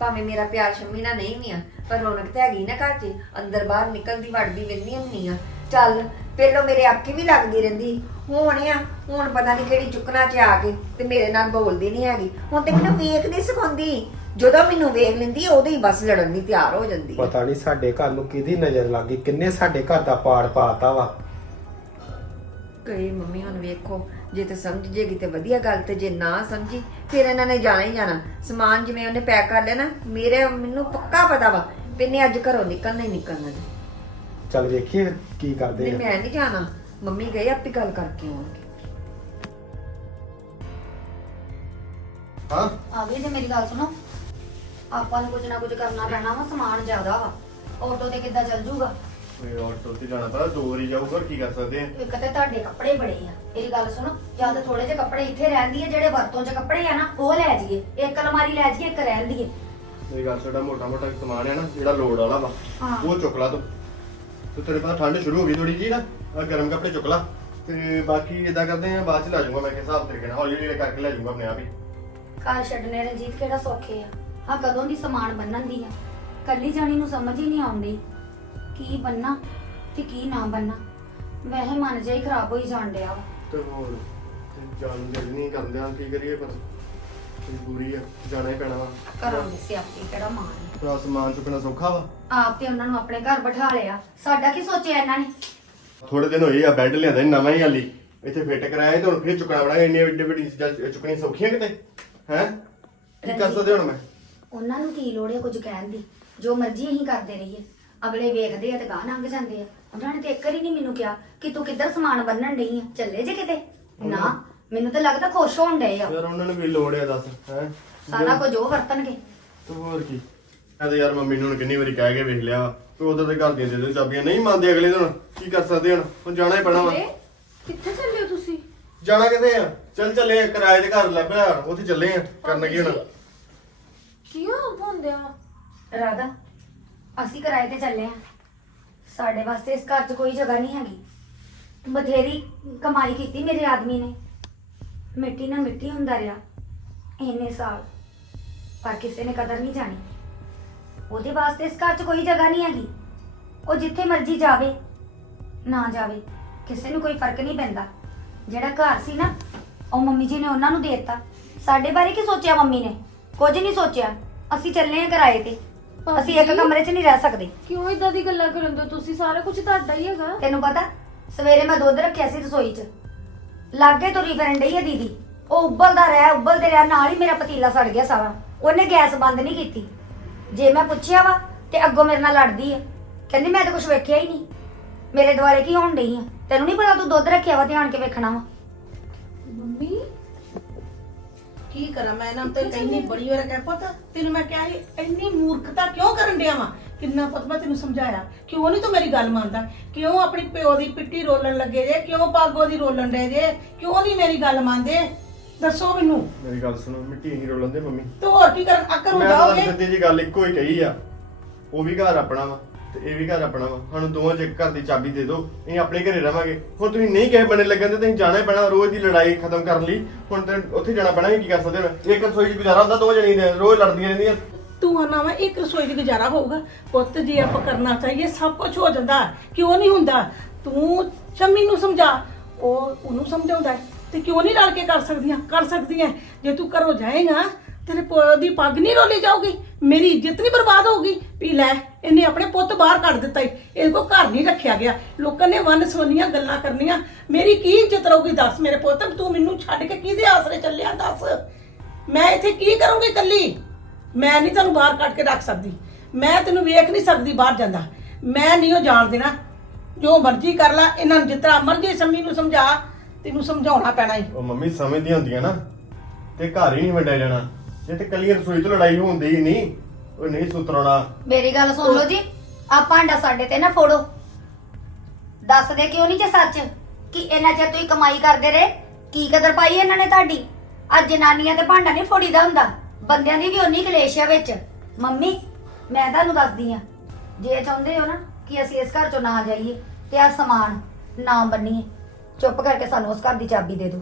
Speaker 3: ਭਾਵੇਂ ਮੇਰਾ ਪਿਆਰ ਸ਼ੰਮੀ ਨਾਲ ਨਹੀਂ ਵੀ ਆ ਪਰ ਰੌਣਕ ਤੇ ਹੈਗੀ ਨਾ ਘਰ 'ਚ ਅੰਦਰ ਬਾਹਰ ਨਿਕਲਦੀ ਵੜਦੀ ਰਹਿੰਦੀ ਹੁੰਨੀ ਆ। ਚੱਲ ਪਹਿਲੋਂ ਮੇਰੇ ਅੱਖੀ ਵੀ ਲੱਗਦੀ ਰਹਿੰਦੀ ਹੁਣ ਆ ਹੁਣ ਪਤਾ ਨਹੀਂ ਕਿਹੜੀ ਚੁੱਕਣਾ 'ਚ ਆ ਕੇ ਤੇ ਮੇਰੇ ਨਾਲ ਬੋਲਦੀ ਨਹੀਂ ਹੈਗੀ। ਹੁਣ ਤੇ ਮੈਨੂੰ ਵੇਖ ਨਹੀਂ ਸਿਖਾਉਂਦੀ। ਜਦੋਂ ਮੈਨੂੰ ਵੇਖ ਲੈਂਦੀ ਉਦੋਂ ਹੀ ਬਸ ਲੜਨ ਦੀ ਤਿਆਰ ਹੋ ਜਾਂਦੀ।
Speaker 2: ਪਤਾ ਨਹੀਂ ਸਾਡੇ ਘਰ ਨੂੰ ਕਿਹਦੀ ਨਜ਼ਰ ਲੱਗ ਕਿੰਨੇ ਸਾਡੇ ਘਰ ਦਾ ਪਾੜ ਪਾਤਾ ਵਾ।
Speaker 3: ਕਈ ਮੰਮੀ ਹੁਣ ਵੇਖੋ ਜੇ ਤੇ ਸਮਝ ਜੇਗੀ ਤੇ ਵਧੀਆ ਗੱਲ ਤੇ ਜੇ ਨਾ ਸਮਝੀ ਫਿਰ ਇਹਨਾਂ ਨੇ ਜਾਣਾ ਹੀ ਜਾਣਾ। ਸਮਾਨ ਜਿਵੇਂ ਉਹਨੇ ਪੈਕ ਕਰ ਲਿਆ ਨਾ ਮੇਰੇ ਮੈਨੂੰ ਪੱਕਾ ਪਤਾ ਵਾ ਇਹਨੇ ਅੱਜ ਘਰੋਂ ਨਿਕਲਣਾ ਹੀ ਨਿਕਲਣਾ ਜੀ।
Speaker 2: ਚੱਲ ਵੇਖੀਏ ਫਿਰ ਕੀ ਕਰਦੇ
Speaker 3: ਨਹੀਂ
Speaker 2: ਆ।
Speaker 3: ਮੈਂ ਨਹੀਂ ਜਾਣਾ। ਮੰਮੀ ਗਏ ਆਪੇ ਗੱਲ ਕਰਕੇ ਆਉਣਗੇ।
Speaker 2: ਹਾਂ?
Speaker 1: ਆ ਗਈ ਜੇ ਮੇਰੀ ਗੱਲ ਸੁਣੋ। ਆਪਾਂ ਨੂੰ ਕੁਝ ਨਾ ਕੁਝ ਕਰਨਾ ਪੈਣਾ ਵਾ ਸਮਾਨ ਜ਼ਿਆਦਾ ਵਾ। ਆਟੋ ਤੇ ਕਿੱਦਾਂ ਚੱਲ ਜੂਗਾ?
Speaker 5: ਓਏ ਆਟੋ ਤੇ ਜਾਣਾ ਤਾਂ ਦੋ ਵਾਰੀ ਜਾਊਗਾ ਕੀ ਕਰ ਸਕਦੇ ਆ?
Speaker 1: ਇੱਕ ਤੇ ਤੁਹਾਡੇ ਕੱਪੜੇ ਬੜੇ ਆ। ਇਹ ਗੱਲ ਸੁਣੋ ਜਾਂ ਤਾਂ ਥੋੜੇ ਜਿਹੇ ਕੱਪੜੇ ਇੱਥੇ ਰਹਿੰਦੀ ਆ ਜਿਹੜੇ ਵਰਤੋਂ 'ਚ ਕੱਪੜੇ ਆ ਨਾ ਉਹ ਲੈ ਜਾਈਏ। ਇੱਕ ਅਲਮਾਰੀ ਲੈ ਜਾਈਏ ਇੱਕ ਰਹਿਣ ਦੀਏ।
Speaker 5: ਮੇਰੀ ਗੱਲ ਸਾਡਾ ਮੋਟਾ ਮੋਟਾ ਸਮਾਨ ਹੈ ਨਾ ਜਿਹੜਾ ਲੋੜ ਵਾਲਾ ਵਾ
Speaker 1: ਹਾਂ।
Speaker 5: ਉਹ ਚੁੱਕ ਲਾ ਤੂੰ। ਤੇ ਤੇਰੇ ਪਾਸ ਠੰਡ ਸ਼ੁਰੂ ਹੋ ਗਈ ਥੋੜੀ ਜੀ ਨਾ ਆ ਗਰਮ ਕੱਪੜੇ ਚੁੱਕ ਲਾ। ਤੇ ਬਾਕੀ ਇਦਾਂ ਕਰਦੇ ਆ ਬਾਅਦ ਚ ਲੈ ਜਾਊਂਗਾ ਮੈਂ ਕਿਸ ਹਿਸਾਬ ਤਰੀਕੇ ਨਾਲ ਹੌਲੀ ਹੌਲੀ ਕਰਕੇ ਲੈ ਜਾਊਂਗਾ ਆਪਣੇ ਆਪ ਹੀ।
Speaker 1: ਘਰ ਛੱਡਨੇ ਰਣਜੀਤ ਕਿਹੜਾ ਸੌਖੇ ਆ? ਹਾਂ ਕਦੋਂ ਦੀ ਸਮਾਨ ਬੰਨਣ ਦੀ ਆ? ਕੱਲੀ ਜਾਣੀ ਨੂੰ ਸਮਝ ਹੀ ਨਹੀਂ ਆਉਂਦੀ। ਕੀ ਬੰਨਾ ਤੇ ਕੀ ਨਾ ਬੰਨਾ। ਵੈਸੇ ਮਨ ਜਿਹਾ ਹੀ ਖਰਾਬ ਹੋਈ ਜਾਣ ਡਿਆ ਵਾ।
Speaker 5: ਤੇ ਹੋਰ ਤੇ ਜਾਣ ਦੇ ਨਹੀਂ ਕਰਦੇ ਆ ਕੀ ਕਰੀਏ ਪਰ ਮਜਬੂਰੀ ਆ ਜਾਣਾ ਹੀ ਪੈਣਾ ਵਾ।
Speaker 1: ਘਰਾਂ ਦੇ ਸਿਆਪੇ ਕਿਹੜਾ ਮਾਣ
Speaker 5: ਭਰਾ ਸਮਾਨ ਚੁੱਕਣਾ ਸੌਖਾ ਵਾ।
Speaker 1: ਆਪ ਤੇ ਉਹਨਾਂ ਨੂੰ ਆਪਣੇ ਘਰ ਬਿਠਾ ਲਿਆ। ਸਾਡਾ ਕੀ ਸੋਚਿਆ ਇਹਨਾਂ ਨੇ?
Speaker 5: ਥੋੜੇ ਦਿਨ ਹੋਏ ਆ ਬੈੱਡ ਲਿਆਂਦਾ ਸੀ ਨਵਾਂ ਹੀ ਹਾਲੀ ਇੱਥੇ ਫਿੱਟ ਕਰਾਇਆ ਤੇ ਹੁਣ ਫਿਰ ਚੁੱਕਣਾ ਬੜਾ ਇੰਨੀ ਵੱਡੀ ਵੱਡੀ ਚੀਜ਼ਾਂ ਚੁੱਕਣੀਆਂ ਸੌਖੀਆਂ ਕਿਤੇ? ਹੈ? ਕੀ ਕਰ ਸਕਦੇ ਹੁਣ ਮੈਂ?
Speaker 1: ਉਹਨਾਂ ਨੂੰ ਕੀ ਲੋੜ ਹੈ ਕੁਝ ਕਹਿਣ ਦੀ? ਜੋ ਮਰਜ਼ੀ ਅਸੀਂ ਕਰਦੇ ਰਹੀਏ। ਅਗਲੇ ਵੇਖਦੇ ਆ ਤੇ ਗਾਹ ਲੰਘ ਜਾਂਦੇ ਆ। ਉਹਨਾਂ ਨੇ ਤੇ ਇੱਕ ਵਾਰੀ ਨਹੀਂ ਮੈਨੂੰ ਕਿਹਾ ਕਿ ਤੂੰ ਕਿੱਧਰ ਸਮਾਨ ਬੰਨਣ ਡਈ ਆ? ਚੱਲੇ ਜੇ ਕਿਤੇ? ਨਾ ਮੈਨੂੰ ਤਾਂ ਲੱਗਦਾ ਖੁਸ਼ ਹੋਣ ਡਏ ਆ।
Speaker 5: ਯਾਰ ਉਹਨਾਂ ਨੂੰ ਵੀ ਲੋੜ ਆ ਦੱਸ ਹੈ?
Speaker 1: ਸਾਰਾ ਕੁਝ ਉਹ ਵਰਤਣਗੇ।
Speaker 5: ਤੇ ਹੋਰ ਕੀ? ਮੈਂ ਤਾਂ ਯਾਰ ਮੰਮੀ ਨੂੰ ਹੁਣ ਕਿੰਨੀ ਵਾਰੀ ਕਹਿ ਕੇ ਵੇਖ ਲਿਆ। ਤੇ ਉਧਰ ਦੇ ਘਰ ਦੀਆਂ ਦੇ ਦੇ ਚਾਬੀਆਂ। ਨਹੀਂ ਮੰਨਦੇ ਅਗਲੇ ਦਿਨ। ਕੀ ਕਰ ਸਕਦੇ ਹੁਣ? ਹੁਣ ਜਾਣਾ ਹੀ ਪੈਣਾ ਵਾ।
Speaker 4: ਕਿੱਥੇ ਚੱਲੇ ਹੋ ਤੁਸੀਂ?
Speaker 5: ਜਾਣਾ ਕਿੱਥੇ ਆ? ਚੱਲ ਚੱਲੇ ਆ, ਕਿਰਾਏ ਦੇ ਘਰ ਲੱਭਿਆ ਉੱਥੇ ਚੱਲੇ ਆ। ਕਰਨ ਕੀ ਹੁਣ।
Speaker 4: ਕੀ ਹੁੰਦਿਆ
Speaker 1: ਰਾਧਾ ਅਸੀਂ ਕਿਰਾਏ ਤੇ ਚੱਲੇ ਆ ਸਾਡੇ ਵਾਸਤੇ ਇਸ ਘਰ 'ਚ ਕੋਈ ਜਗ੍ਹਾ ਨਹੀਂ ਹੈਗੀ। ਬਥੇਰੀ ਕਮਾਈ ਕੀਤੀ ਮੇਰੇ ਆਦਮੀ ਨੇ। ਮਿੱਟੀ ਨਾਲ ਮਿੱਟੀ ਹੁੰਦਾ ਰਿਹਾ ਇੰਨੇ ਸਾਲ, ਪਰ ਕਿਸੇ ਨੇ ਕਦਰ ਨਹੀਂ ਜਾਣੀ। ਉਹਦੇ ਵਾਸਤੇ ਇਸ ਘਰ 'ਚ ਕੋਈ ਜਗ੍ਹਾ ਨਹੀਂ ਹੈਗੀ। ਉਹ ਜਿੱਥੇ ਮਰਜ਼ੀ ਜਾਵੇ, ਨਾ ਜਾਵੇ, ਕਿਸੇ ਨੂੰ ਕੋਈ ਫ਼ਰਕ ਨਹੀਂ ਪੈਂਦਾ। ਜਿਹੜਾ ਘਰ ਸੀ ਨਾ, ਉਹ ਮੰਮੀ ਜੀ ਨੇ ਉਹਨਾਂ ਨੂੰ ਦੇ ਦਿੱਤਾ। ਸਾਡੇ ਬਾਰੇ ਕੀ ਸੋਚਿਆ ਮੰਮੀ ਨੇ? ਕੁਝ ਨਹੀਂ ਸੋਚਿਆ। ਅਸੀਂ ਚੱਲੇ ਆ ਕਿਰਾਏ ਤੇ। ਅਸੀਂ ਇੱਕ
Speaker 6: ਭਾਬੀ।
Speaker 1: ਕਮਰੇ 'ਚ ਨਹੀਂ ਰਹਿ ਸਕਦੇ।
Speaker 6: ਕਿਉਂ ਇਦਾਂ ਦੀ ਗੱਲਾਂ ਕਰਨ ਦੋ ਤੁਸੀਂ ਸਾਰਾ ਕੁਝ ਤੁਹਾਡਾ ਹੀ ਹੈਗਾ।
Speaker 1: ਤੈਨੂੰ ਪਤਾ ਸਵੇਰੇ ਮੈਂ ਦੁੱਧ ਰੱਖਿਆ ਸੀ ਰਸੋਈ 'ਚ। ਲਾਗੇ ਤੁਰੀ ਫਿਰਨ ਡਈ ਆ ਦੀਦੀ। ਉਹ ਉੱਬਲਦਾ ਰਿਹਾ ਉੱਬਲਦੇ ਰਿਹਾ ਨਾਲ ਹੀ ਮੇਰਾ ਪਤੀਲਾ ਸੜ ਗਿਆ ਸਾਰਾ। ਉਹਨੇ ਗੈਸ ਬੰਦ ਨਹੀਂ ਕੀਤੀ। ਜੇ ਮੈਂ ਪੁੱਛਿਆ ਵਾ ਤੇ ਅੱਗੋਂ ਮੇਰੇ ਨਾਲ ਲੜਦੀ ਆ। ਕਹਿੰਦੀ ਮੈਂ ਤਾਂ ਕੁਝ ਵੇਖਿਆ ਹੀ ਨਹੀਂ। ਮੇਰੇ ਦੁਆਲੇ ਕੀ ਹੋਣ ਡਈ ਆ? ਤੈਨੂੰ ਨਹੀਂ ਪਤਾ ਤੂੰ ਦੁੱਧ ਰੱਖਿਆ ਵਾ ਧਿਆਨ ਕੇ ਵੇਖਣਾ ਵਾ?
Speaker 6: ਮੰਮੀ
Speaker 4: ਕੀ ਕਰਾਂ? ਮੈਂ ਇਹਨਾਂ ਨੂੰ ਤੇ ਕਹਿੰਨੀ ਬੜੀ ਵਾਰ ਕਹਿ ਪੁੱਤ ਤੈਨੂੰ ਮੈਂ ਕਿਹਾ ਸੀ ਇੰਨੀ ਮੂਰਖਤਾ ਕਿਉਂ ਕਰਨ ਡਿਆ ਵਾਂ? ਕਿੰਨਾ ਪੁੱਤ ਮੈਂ ਤੈਨੂੰ ਸਮਝਾਇਆ? ਕਿਉਂ ਨਹੀਂ ਤੂੰ ਮੇਰੀ ਗੱਲ ਮੰਨਦਾ? ਕਿਉਂ ਆਪਣੀ ਪਿਓ ਦੀ ਪਿੱਟੀ ਰੋਲਣ ਲੱਗੇ ਜੇ? ਕਿਉਂ ਪਾਗੋ ਦੀ ਰੋਲਣ ਡੇ ਜੇ? ਕਿਉਂ ਨਹੀਂ ਮੇਰੀ ਗੱਲ ਮੰਨਦੇ? ਦੱਸੋ ਮੈਨੂੰ।
Speaker 5: ਮੇਰੀ ਗੱਲ ਸੁਣੋ ਮਿੱਟੀ ਨਹੀਂ ਰੋਲਣ ਦੇ ਮੰਮੀ।
Speaker 4: ਤੂੰ ਹੋਰ ਕੀ ਕਰਨ? ਆਕਰ ਹੋ
Speaker 5: ਮੈਂ ਤਾਂ
Speaker 4: ਜਾਓਗੇ?
Speaker 5: ਸੱਚੀ ਜੀ ਗੱਲ ਇੱਕੋ ਹੀ ਕਹੀ ਆ। ਉਹ ਵੀ ਘਰ ਆਪਣਾ ਵਾ। ਤੇ ਇਹ ਵੀ ਘਰ ਆਪਣਾ ਵਾ। ਸਾਨੂੰ ਦੋਵਾਂ ਚ ਇੱਕ ਘਰ ਦੀ ਚਾਬੀ ਦੇ ਦਿਓ। ਅਸੀਂ ਆਪਣੇ ਘਰੇ ਰਵਾਂਗੇ। ਹੁਣ ਤੁਸੀਂ ਨਹੀਂ ਕਹੇ ਬਣੇ ਲੱਗਣ ਤੇ ਤੁਸੀਂ ਜਾਣਾ ਹੀ ਪੈਣਾ। ਰੋਜ਼ ਦੀ ਲੜਾਈ ਖਤਮ ਕਰਨ ਲਈ। ਹੁਣ ਤੇ ਉੱਥੇ ਜਾਣਾ ਪੈਣਾ ਕੀ ਕਰ ਸਕਦੇ ਹੁਣ? ਇੱਕ ਰਸੋਈ 'ਚ ਗੁਜ਼ਾਰਾ ਹੁੰਦਾ, ਦੋਵਾਂ ਜਣੀਆਂ ਦੇ ਰੋਜ਼ ਲੜਦੀਆਂ ਰਹਿੰਦੀਆਂ।
Speaker 4: ਤੂੰ ਆਨਾ ਵਾ, ਇੱਕ ਰਸੋਈ ਚ ਗੁਜ਼ਾਰਾ ਹੋਊਗਾ। ਪੁੱਤ, ਜੇ ਆਪਾਂ ਕਰਨਾ ਚਾਹੀਏ, ਸਭ ਕੁਝ ਹੋ ਜਾਂਦਾ। ਕਿਉਂ ਨਹੀਂ ਹੁੰਦਾ? ਤੂੰ ਸ਼ਮੀ ਨੂੰ ਸਮਝਾ। ਉਹ ਉਹਨੂੰ ਸਮਝਾਉਂਦਾ ਹੈ। ਤੇ ਕਿਉਂ ਨਹੀਂ ਰਲ ਕੇ ਕਰ ਸਕਦੀਆਂ? ਕਰ ਸਕਦੀਆਂ। ਜੇ ਤੂੰ ਘਰੋਂ ਜਾਏਗਾ ਤੇਰੇ ਪਿਓ ਦੀ ਪੱਗ ਨਹੀਂ ਰੋਲੀ ਜਾਊਗੀ? ਮੇਰੀ ਇੱਜ਼ਤ ਨਹੀਂ ਬਰਬਾਦ ਹੋਊਗੀ? ਵੀ ਲੈ, ਇਹਨੇ ਆਪਣੇ ਪੁੱਤ ਬਾਹਰ ਕੱਢ ਦਿੱਤਾ ਈ। ਇਹ ਕੋ ਘਰ ਨਹੀਂ ਰੱਖਿਆ ਗਿਆ। ਲੋਕਾਂ ਨੇ ਵੰਨ ਸਵੰਨੀਆਂ ਗੱਲਾਂ ਕਰਨੀਆਂ। ਮੇਰੀ ਕੀ ਇੱਜ਼ਤ ਰਹੂਗੀ? ਦੱਸ ਮੇਰੇ ਪੁੱਤ, ਤੂੰ ਮੈਨੂੰ ਛੱਡ ਕੇ ਕਿਹਦੇ ਆਸਰੇ ਚੱਲਿਆ? ਦੱਸ। ਮੈਂ ਇੱਥੇ ਕੀ ਕਰੂੰਗੀ ਇਕੱਲੀ? ਮੈਂ ਨਹੀਂ ਤੈਨੂੰ ਬਾਹਰ ਕੱਢ ਕੇ ਰੱਖ ਸਕਦੀ। ਮੈਂ ਤੈਨੂੰ ਵੇਖ ਨਹੀਂ ਸਕਦੀ ਬਾਹਰ ਜਾਂਦਾ। ਮੈਂ ਨਹੀਂ ਉਹ ਜਾਣ ਦੇਣਾ। ਜੋ ਮਰਜ਼ੀ ਕਰ ਲੈ, ਇਹਨਾਂ ਨੂੰ ਜਿਤਨਾ ਮਰਜ਼ੀ ਸੰਮੀ ਨੂੰ ਸਮਝਾ, ਤੈਨੂੰ ਸਮਝਾਉਣਾ ਪੈਣਾ ਈ।
Speaker 5: ਉਹ ਮੰਮੀ ਸਮਝਦੀਆਂ ਹੁੰਦੀਆਂ ਨਾ। ਤੇ ਘਰ ਹੀ ਨਹੀਂ ਵੰਡਿਆ ਜਾਣਾ। ਜੇ ਤੇ ਕੱਲੀ ਰਸੋਈ 'ਚ ਲੜਾਈ ਹੁੰਦੀ ਹੀ ਨਹੀਂ, ਉਹ ਨਹੀਂ ਸੁਤਰਾਉਣਾ।
Speaker 1: ਮੇਰੀ ਗੱਲ ਸੁਣ ਲਓ ਜੀ, ਆ ਭਾਂਡਾ ਸਾਡੇ ਤੇ ਨਾ ਫੋੜੋ। ਦੱਸ ਕਿਉਂ ਨਹੀਂ ਜੇ ਸੱਚ, ਕਿ ਇਹਨਾਂ ਚਿਰ ਤੁਸੀਂ ਕਮਾਈ ਕਰਦੇ ਰਹੇ, ਕੀ ਕਦਰ ਪਾਈ ਇਹਨਾਂ ਨੇ ਤੁਹਾਡੀ? ਅੱਜ ਜਨਾਨੀਆਂ ਤੇ ਭਾਂਡਾ ਨਹੀਂ ਫੋੜੀਦਾ ਹੁੰਦਾ। ਬੰਦਿਆਂ ਦੀ ਵੀ ਉਨੀ ਕਲੇਸ਼ ਆ ਵਿੱਚ। ਮੰਮੀ, ਮੈਂ ਤੁਹਾਨੂੰ ਦੱਸਦੀ ਆ ਜੇ ਚਾਹੁੰਦੇ ਹੋ ਨਾ ਕਿ ਅਸੀਂ ਇਸ ਘਰ ਚੋਂ ਨਾ ਜਾਈਏ, ਤੇ ਆ ਸਮਾਨ ਨਾ ਬੰਨੀਏ, ਚੁੱਪ ਕਰਕੇ ਸਾਨੂੰ ਉਸ ਘਰ ਦੀ ਚਾਬੀ ਦੇ ਦਿਓ।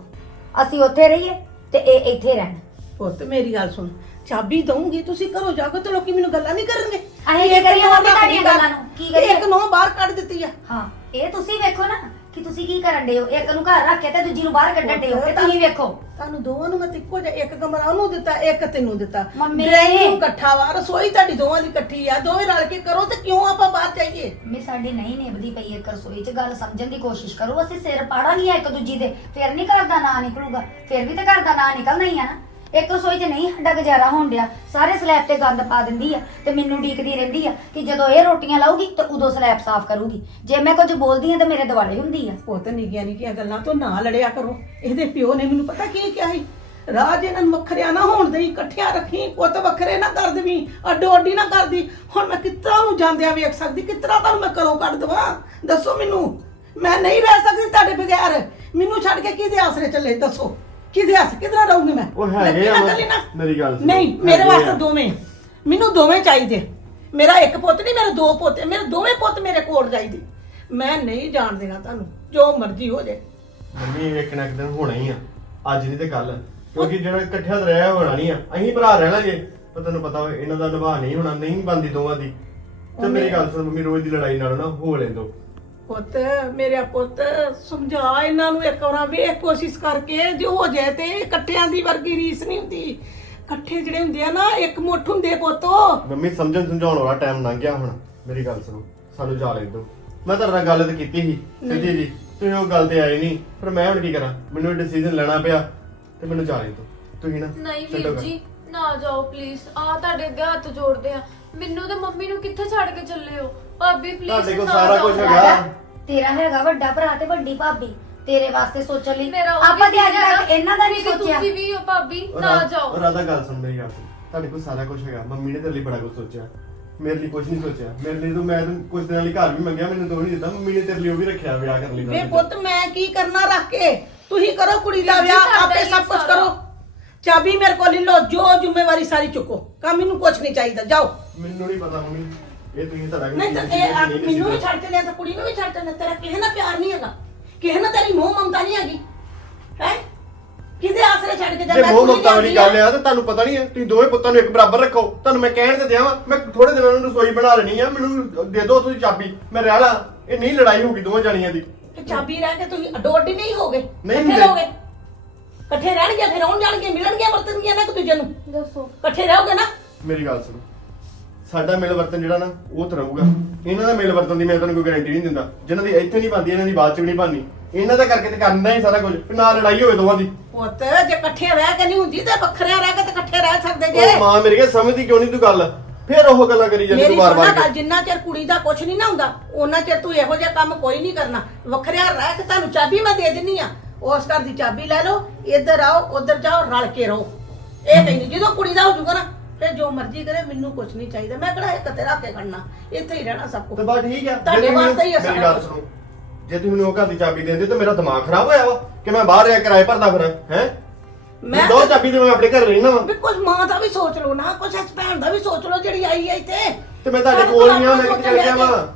Speaker 1: ਅਸੀਂ ਉੱਥੇ ਰਹੀਏ ਤੇ ਇਹ ਇੱਥੇ ਰਹਿਣ।
Speaker 4: ਪੁੱਤ ਮੇਰੀ ਗੱਲ ਸੁਣ। ਚਾਬੀ ਦਊਂਗੀ ਤੁਸੀਂ ਘਰੋਂ ਜਾਗੋ ਤੇ ਲੋਕੀ ਮੈਨੂੰ ਗੱਲਾਂ ਨਹੀਂ ਕਰਨਗੇ।
Speaker 1: ਅਸੀਂ ਕੀ ਕਰੀਏ ਮੰਮੀ ਤੁਹਾਡੀਆਂ ਗੱਲਾਂ ਨੂੰ? ਕੀ ਕਰੀਏ?
Speaker 4: ਇੱਕ ਨੋ ਬਾਹਰ ਕੱਢ ਦਿੱਤੀ ਆ।
Speaker 1: ਹਾਂ ਇਹ ਤੁਸੀਂ ਵੇਖੋ ਨਾ ਕਿ ਤੁਸੀਂ ਕੀ ਕਰਨ ਦੇ ਹੋ। ਇੱਕ ਨੂੰ ਘਰ ਰੱਖ ਕੇ ਤੇ ਦੂਜੀ ਨੂੰ ਬਾਹਰ ਕੱਢਣ ਦੇ ਹੋ। ਇਹ ਤੁਸੀਂ ਵੇਖੋ।
Speaker 4: ਤੁਹਾਨੂੰ ਦੋਵਾਂ ਨੂੰ ਮੈਂ ਤੇ ਇੱਕੋ ਜਿਹਾ ਇੱਕ ਕਮਰਾ ਉਹਨੂੰ ਦਿੱਤਾ ਇੱਕ ਤੈਨੂੰ ਦਿੱਤਾ।
Speaker 1: ਮੰਮੀ।
Speaker 4: ਡਰਾਇੰਗ ਰੂਮ ਇਕੱਠਾ ਵਾ ਰਸੋਈ ਤੁਹਾਡੀ ਦੋਵਾਂ ਦੀ ਇਕੱਠੀ ਆ। ਦੋਵੇਂ ਰਲ ਕੇ ਕਰੋ ਤੇ ਕਿਉਂ ਆਪਾਂ ਬਾਹਰ ਜਾਈਏ?
Speaker 1: ਮੇ ਸਾਡੀ ਨਹੀਂ ਨਿਭਦੀ ਪਈ ਇੱਕ ਰਸੋਈ 'ਚ। ਗੱਲ ਸਮਝਣ ਦੀ ਕੋਸ਼ਿਸ਼ ਕਰੋ। ਅਸੀਂ ਸਿਰ ਪਾੜਾਂਗੇ ਇੱਕ ਦੂਜੀ ਦੇ। ਫਿਰ ਨਹੀਂ ਘਰ ਦਾ ਨਾਂ ਨਿਕਲੂਗਾ। ਫਿਰ ਵੀ ਤਾਂ ਘਰ ਦਾ ਨਾਂ ਨਿਕਲਣਾ ਹੀ ਆ ਨਾ। ਇੱਕ ਰਸੋਈ 'ਚ ਨਹੀਂ, ਸਾਡਾ ਗੁਜ਼ਾਰਾ ਹੋਣ ਡਿਆ। ਸਾਰੇ ਸਲੈਬ ਤੇ ਗੰਦ ਪਾ ਦਿੰਦੀ ਆ ਤੇ ਮੈਨੂੰ ਡੀਕਦੀ ਰਹਿੰਦੀ ਆ ਕਿ ਜਦੋਂ ਇਹ ਰੋਟੀਆਂ ਲਾਊਗੀ ਤੇ ਉਦੋਂ ਸਲੈਬ ਸਾਫ਼ ਕਰੂਗੀ। ਜੇ ਮੈਂ ਕੁਝ ਬੋਲਦੀ ਆ ਤਾਂ ਮੇਰੇ ਦਿਵਾਲੇ ਹੁੰਦੀ ਆ।
Speaker 4: ਪੁੱਤ ਨਿੱਕੀਆਂ ਨਿੱਕੀਆਂ ਗੱਲਾਂ ਤੋਂ ਨਾ ਲੜਿਆ ਕਰੋ। ਇਹਦੇ ਪਿਓ ਨੇ ਮੈਨੂੰ ਪਤਾ ਕੀ ਕਿਹਾ ਸੀ? ਰਾਜ ਇਹਨਾਂ ਨੂੰ ਵੱਖਰਿਆ ਨਾ ਹੋਣ ਦੇਈ, ਇਕੱਠਿਆਂ ਰੱਖੀ, ਪੁੱਤ ਵੱਖਰੇ ਨਾ ਕਰ ਦੇਵੀਂ, ਅੱਡੋ ਅੱਡੀ ਨਾ ਕਰਦੀ ਹੁਣ ਮੈਂ ਕਿਤਰਾ ਨੂੰ ਜਾਂਦਿਆਂ ਵੇਖ ਸਕਦੀ? ਕਿਤਰਾ ਤੁਹਾਨੂੰ ਮੈਂ ਘਰੋਂ ਕੱਢ ਦਵਾਂ? ਦੱਸੋ ਮੈਨੂੰ। ਮੈਂ ਨਹੀਂ ਰਹਿ ਸਕਦੀ ਤੁਹਾਡੇ ਬਗੈਰ। ਮੈਨੂੰ ਛੱਡ ਕੇ ਕਿਹਦੇ ਆਸਰੇ ਚੱਲੇ? ਦੱਸੋ। ਕਿਹਦੇ ਆਸ ਕਿਧਰ ਰਹੂੰਗੀ ਮੈਂ?
Speaker 5: ਉਹ ਹੈਗੇ
Speaker 4: ਲੱਗੀ
Speaker 5: ਆ
Speaker 4: ਨਾ
Speaker 5: ਵਾ।
Speaker 4: ਇਕੱਲੀ ਨਾ?
Speaker 5: ਮੇਰੀ ਗੱਲ ਸੁਣੋ।
Speaker 4: ਨਹੀਂ ਮੇਰੇ
Speaker 5: ਹੈਗੇ
Speaker 4: ਵਾਸਤੇ
Speaker 5: ਆ।
Speaker 4: ਦੋਵੇਂ। ਮੈਨੂੰ ਦੋਵੇਂ ਚਾਹੀਦੇ। ਮੇਰਾ ਇੱਕ ਪੁੱਤ ਨਹੀਂ ਮੇਰੇ ਦੋ ਪੋਤੇ ਮੇਰੇ ਦੋਵੇਂ ਪੁੱਤ ਮੇਰੇ ਕੋਲ ਚਾਹੀਦੇ। ਮੈਂ ਨਹੀਂ ਜਾਣ ਦੇਣਾ ਤੁਹਾਨੂੰ। ਜੋ ਮਰਜ਼ੀ ਹੋ ਜਾਏ।
Speaker 5: ਮੰਮੀ ਇੱਕ ਨਾ ਇੱਕ ਦਿਨ ਹੋਣਾ ਹੀ ਆ। ਅੱਜ ਨਹੀਂ ਤੇ ਕੱਲ ਕਿਉਂਕਿ ਜਿਹੜਾ ਇਕੱਠਿਆਂ ਤੇ ਰਹਿਆ ਹੋਣਾ ਨਹੀਂ ਆ ਅਸੀਂ ਭਰਾ ਰਹਿ ਲਾਂਗੇ ਪਰ ਤੈਨੂੰ ਪਤਾ ਵਾ ਇਹਨਾਂ ਦਾ ਨਿਭਾ ਨਹੀਂ ਹੋਣਾ ਨਹੀਂ ਬੰਦੀ ਦੋਵਾਂ ਦੀ। ਤੇ ਮੇਰੀ ਗੱਲ ਸੁਣ ਮੰਮੀ ਰੋਜ਼ ਦੀ ਲੜਾਈ ਨਾਲ ਨਾ ਹੋ ਲੈਂਦੋ।
Speaker 4: ਪੁੱਤ ਮੇਰਾ ਪੁੱਤ ਸਮਝਾ ਇਹਨਾਂ ਨੂੰ ਇੱਕ ਵਾਰ ਵੇਖ ਕੋਸ਼ਿਸ਼ ਕਰਕੇ ਜੇ ਹੋ ਜਾਏ ਤੇ ਇਕੱਠਿਆਂ ਦੀ ਵਰਗੀ ਰੀਸ ਨਹੀਂ ਹੁੰਦੀ। ਇਕੱਠੇ ਜਿਹੜੇ ਹੁੰਦੇ ਆ ਨਾ ਇੱਕ ਮੁੱਠ ਹੁੰਦੇ ਪੁੱਤੋ।
Speaker 5: ਮੰਮੀ ਸਮਝਣ ਸਮਝਾਉਣ ਵਾਲਾ ਟਾਈਮ ਲੰਘ ਗਿਆ ਹੁਣ। ਮੇਰੀ ਗੱਲ ਸੁਣੋ ਸਾਨੂੰ ਜਾ ਲੈਣ ਦਿਓ ਮੈਂ ਤੁਹਾਡੇ ਨਾਲ ਗੱਲ ਤੇ ਕੀਤੀ ਸੀ ਸਿੱਧੀ ਜੀ। ਤੁਸੀਂ ਉਹ ਗੱਲ ਤੇ ਆਏ ਨਹੀਂ ਪਰ ਮੈਂ ਹੁਣ ਕੀ ਕਰਾਂ? ਮੈਨੂੰ ਡਿਸੀਜਨ ਲੈਣਾ ਪਿਆ ਤੇ ਮੈਨੂੰ ਜਾ ਲੈਣ ਦਿਓ ਤੁਸੀਂ ਨਾ
Speaker 6: ਨਹੀਂ
Speaker 5: ਛੱਡੋ
Speaker 6: ਵੀਰ
Speaker 5: ਗੱਲ।
Speaker 6: ਜੀ ਨਾ ਜਾਓ ਪਲੀਜ਼ ਆ ਤੁਹਾਡੇ ਅੱਗੇ ਹੱਥ ਜੋੜਦੇ ਆ। ਮੈਨੂੰ ਤੇ ਮੰਮੀ ਨੂੰ ਕਿੱਥੇ ਛੱਡ ਕੇ ਚੱਲੇ ਹੋ? ਭਾਬੀ ਪਲੀਜ਼
Speaker 5: ਤੁਹਾਡੇ ਕੋਲ ਸਾਰਾ ਕੁਝ ਹੈਗਾ।
Speaker 1: ਤੇਰਾ ਹੈਗਾ ਵੱਡਾ ਭਰਾ ਤੇ ਵੱਡੀ ਭਾਬੀ। ਤੇਰੇ ਵਾਸਤੇ ਸੋਚਣ ਲਈ।
Speaker 6: ਮੇਰਾ ਉਹ
Speaker 1: ਆਪਾਂ ਤੇ ਅੱਜ। ਤੱਕ ਇਹਨਾਂ ਦਾ ਨਹੀਂ ਸੋਚਿਆ।
Speaker 6: ਤੁਸੀਂ ਵੀ ਹੋ ਭਾਬੀ
Speaker 5: ਉਹ
Speaker 6: ਨਾ
Speaker 5: ਰਾ-
Speaker 6: ਜਾਓ।
Speaker 5: ਉਹ ਰਾਧਾ ਗੱਲ ਸੁਣ ਮੇਰੀ ਗੱਲ। ਸੁਣ ਤੁਹਾਡੇ ਕੋਲ ਸਾਰਾ ਕੁਝ ਹੈਗਾ। ਮੰਮੀ ਨੇ ਤੇਰੇ ਲਈ ਬੜਾ ਕੁਝ ਸੋਚਿਆ। ਮੇਰੇ ਲਈ ਕੁਝ ਨਹੀਂ ਸੋਚਿਆ। ਮੇਰੇ ਲਈ ਤਾਂ ਮੈਂ ਤਾਂ ਕੁਝ ਦਿਨਾਂ ਲਈ ਘਰ ਵੀ ਮੰਗਿਆ ਮੈਨੂੰ ਦੋ ਨਹੀਂ ਦਿੱਤਾ। ਮੰਮੀ ਨੇ ਤੇਰੇ ਲਈ ਉਹ ਵੀ ਰੱਖਿਆ ਵਿਆਹ ਕਰਨ ਲਈ
Speaker 4: ਵੇ ਪੁੱਤ ਮੈਂ ਕੀ ਕਰਨਾ ਰੱਖ ਕੇ? ਤੁਸੀਂ ਕਰੋ ਕੁੜੀ ਦਾ
Speaker 6: ਵੀਰ ਜੀ,
Speaker 4: ਵਿਆਹ ਆਪੇ
Speaker 6: ਹੀ
Speaker 4: ਸਭ ਕੁਝ
Speaker 6: ਸਾਰਾ।
Speaker 4: ਕਰੋ। ਚਾਬੀ ਮੇਰੇ ਕੋਲ ਲੈ ਲਓ ਜੋ ਜ਼ਿੰਮੇਵਾਰੀ ਸਾਰੀ ਚੁੱਕੋ। ਕੰਮ ਮੈਨੂੰ ਕੁਝ ਨਹੀਂ ਚਾਹੀਦਾ। ਜਾਓ।
Speaker 5: ਮੈਨੂੰ ਨਹੀਂ ਪਤਾ ਮੰਮੀ। ਇਹ ਤੁਸੀਂ ਤੁਹਾਡਾ
Speaker 4: ਨਹੀਂ ਤਾਂ ਇਹ ਆ- ਮੈਨੂੰ ਵੀ ਛੱਡ ਚਲਿਆ ਤਾਂ ਕੁੜੀ ਨੂੰ ਵੀ ਛੱਡ ਚਲਿਆ ਤੇਰਾ ਕਿਸੇ ਨਾਲ ਪਿਆਰ ਨਹੀਂ ਹੈਗਾ। ਕਿਸੇ ਨਾਲ ਤੇਰੀ ਮੋਹ ਮਮਤਾ ਨਹੀਂ ਹੈਗੀ। ਹੈ? ਕਿਹਦੇ ਆਸਰੇ ਛੱਡ ਕੇ ਜਾ
Speaker 5: ਜੇ
Speaker 4: ਮੈਂ
Speaker 5: ਮੋਹ
Speaker 4: ਕੁੜੀ
Speaker 5: ਮਮਤਾ ਵਾਲੀ
Speaker 4: ਲਿਆਂਦੀ ਆ।
Speaker 5: ਗੱਲ ਆ। ਤਾਂ ਤੁਹਾਨੂੰ ਪਤਾ ਨਹੀਂ ਹੈ ਤੁਸੀਂ ਦੋਵੇਂ ਪੁੱਤਾਂ ਨੂੰ ਇੱਕ ਬਰਾਬਰ ਰੱਖੋ। ਤੁਹਾਨੂੰ ਮੈਂ ਕਹਿਣ ਤੇ ਦਿਆਂ ਵਾਂ, ਮੈਂ ਥੋੜੇ ਦਿਨਾਂ ਨੂੰ ਰਸੋਈ ਬਣਾ ਲੈਣੀ ਆ ਮੈਨੂੰ ਦੇ ਦਿਓ ਤੁਸੀਂ ਚਾਬੀ ਮੈਂ ਰਹਿ ਲਾਂ। ਇਹ ਨਹੀਂ ਲੜਾਈ ਹੋਊਗੀ ਦੋਵਾਂ ਜਾਣੀਆਂ ਦੀ।
Speaker 4: ਤੇ ਚਾਬੀ ਰਹਿ ਕੇ ਤੁਸੀਂ ਅੱਡੋ ਅੱਡੀ ਨਹੀਂ ਹੋਗੇ
Speaker 5: ਨਹੀਂ
Speaker 4: ਇਕੱਠੇ
Speaker 5: ਹੁੰਦੇ।
Speaker 4: ਰਹੋਗੇ? ਇਕੱਠੇ ਰਹਿਣਗੇ ਫਿਰ ਆਉਣ ਜਾਣਗੇ ਮਿਲਣਗੇ ਵਰਤਣਗੇ ਨਾ ਇੱਕ ਦੂਜੇ ਨੂੰ।
Speaker 6: ਦੱਸੋ।
Speaker 4: ਇਕੱਠੇ ਰਹੋਗੇ ਨਾ?
Speaker 5: ਮੇਰੀ ਗੱਲ ਸੁਣੋ। ਸਾਡਾ ਮਿਲ ਵਰਤਨ ਜਿਹੜਾ ਨਾ ਉਹ ਤਾਂ ਰਹੂਗਾ। ਇਹਨਾਂ ਦਾ ਮਿਲ ਵਰਤਨ ਦੀ ਮੈਂ ਤੁਹਾਨੂੰ ਕੋਈ ਗਾਰੰਟੀ ਨਹੀਂ ਦਿੰਦਾ। ਜਿਨ੍ਹਾਂ ਦੀ ਇੱਥੇ ਨਹੀਂ ਬਣਦੀ ਇਹਨਾਂ ਦੀ ਬਾਅਦ ਚ ਵੀ ਨਹੀਂ ਬਣਨੀ ਇਹਨਾਂ ਦਾ ਕਰਕੇ ਤੇ ਕਰਨਾ ਹੀ ਸਾਰਾ ਕੁਝ। ਵੀ ਨਾ ਲੜਾਈ ਹੋਵੇ ਦੋਵਾਂ ਦੀ।
Speaker 4: ਪੁੱਤ ਜੇ ਇਕੱਠੇ ਰਹਿ ਕੇ ਨਹੀਂ ਹੁੰਦੀ ਤੇ ਵੱਖਰੇ ਰਹਿ ਕੇ ਤੇ ਇਕੱਠੇ ਰਹਿ ਸਕਦੇ ਜੇ।
Speaker 5: ਉਹ ਮਾਂ ਮੇਰੀ ਗੱਲ ਸਮਝਦੀ ਕਿਉਂ ਨਹੀਂ ਤੂੰ ਗੱਲ? ਫੇਰ ਉਹ ਗੱਲਾਂ ਕਰੀ ਜਾਂਦੀ
Speaker 4: ਮੇਰੀ
Speaker 5: ਤੂੰ
Speaker 4: ਸੁਣਨਾ
Speaker 5: ਬਾਰ-ਬਾਰ
Speaker 4: ਗੱਲ ਜਿੰਨਾ ਚਿਰ ਕੁੜੀ ਦਾ ਕੁਝ ਨਹੀਂ ਨਾ ਹੁੰਦਾ ਉਹਨਾਂ ਚਿਰ ਤੂੰ ਇਹੋ ਜਿਹਾ ਕੰਮ ਕੋਈ ਨਹੀਂ ਕਰਨਾ। ਵੱਖਰਿਆ ਰਹਿ ਕੇ ਤੁਹਾਨੂੰ ਚਾਬੀ ਮੈਂ ਦੇ ਦਿੰਨੀ ਆ। ਉਸ ਘਰ ਦੀ ਚਾਬੀ ਲੈ ਲਓ ਇੱਧਰ ਆਓ ਉੱਧਰ ਜਾਓ ਰਲ ਕੇ ਰਹੋ। ਇਹ ਕਹਿੰਦੀ ਜਦੋਂ ਕੁੜੀ ਦਾ ਹੋ ਜਾਊਗਾ ਨਾ ਫਿਰ ਜੋ ਮਰਜ਼ੀ ਕਰੇ ਮੈਨੂੰ ਕੁਝ ਨਹੀਂ ਚਾਹੀਦਾ। ਮੈਂ ਕਿਹੜਾ ਇੱਕ ਤੇ ਰੱਖ ਕੇ ਕਰਨਾ ਇੱਥੇ ਹੀ ਰਹਿਣਾ ਸਭ
Speaker 5: ਤੇ
Speaker 4: ਕੁਝ
Speaker 5: ਬਸ ਠੀਕ ਆ। ਜੇ
Speaker 4: ਤੁਹਾਡੇ
Speaker 5: ਤੁਸੀਂ
Speaker 4: ਵਾਸਤੇ ਹੀ ਆ
Speaker 5: ਮੇਰੀ
Speaker 4: ਸਾਰਾ
Speaker 5: ਗੱਲ
Speaker 4: ਕੁਛ।
Speaker 5: ਸੁਣੋ। ਜੇ ਤੁਸੀਂ ਮੈਨੂੰ ਉਹ ਘਰ ਦੀ ਚਾਬੀ ਦਿੰਦੇ ਤਾਂ ਮੇਰਾ ਦਿਮਾਗ ਖਰਾਬ ਹੋਇਆ ਵਾ ਕਿ ਮੈਂ ਬਾਹਰ ਰਿਹਾ ਕਿਰਾਏ ਭਰਦਾ ਫਿਰ ਹੈ?
Speaker 4: ਮੈਂ
Speaker 5: ਦੋ ਚਾਬੀ ਤੇ ਮੈਂ ਆਪਣੇ ਘਰ ਰਹਿਣਾ ਵਾ।
Speaker 4: ਵੀ ਕੁਝ ਮਾਂ ਦਾ ਵੀ ਸੋਚ ਲਓ ਨਾ ਕੁਝ ਇਸ ਭੈਣ ਦਾ ਵੀ ਸੋਚ ਲਓ ਜਿਹੜੀ ਆਈ ਹੈ ਇੱਥੇ।
Speaker 5: ਤੇ ਮੈਂ ਤੁਹਾਡੇ ਕੋਲ ਨਹੀਂ ਆ ਮੈਂ ਕਿੱਥੇ ਚਲ ਗਿਆ
Speaker 4: ਲੈ।
Speaker 5: ਵਾ?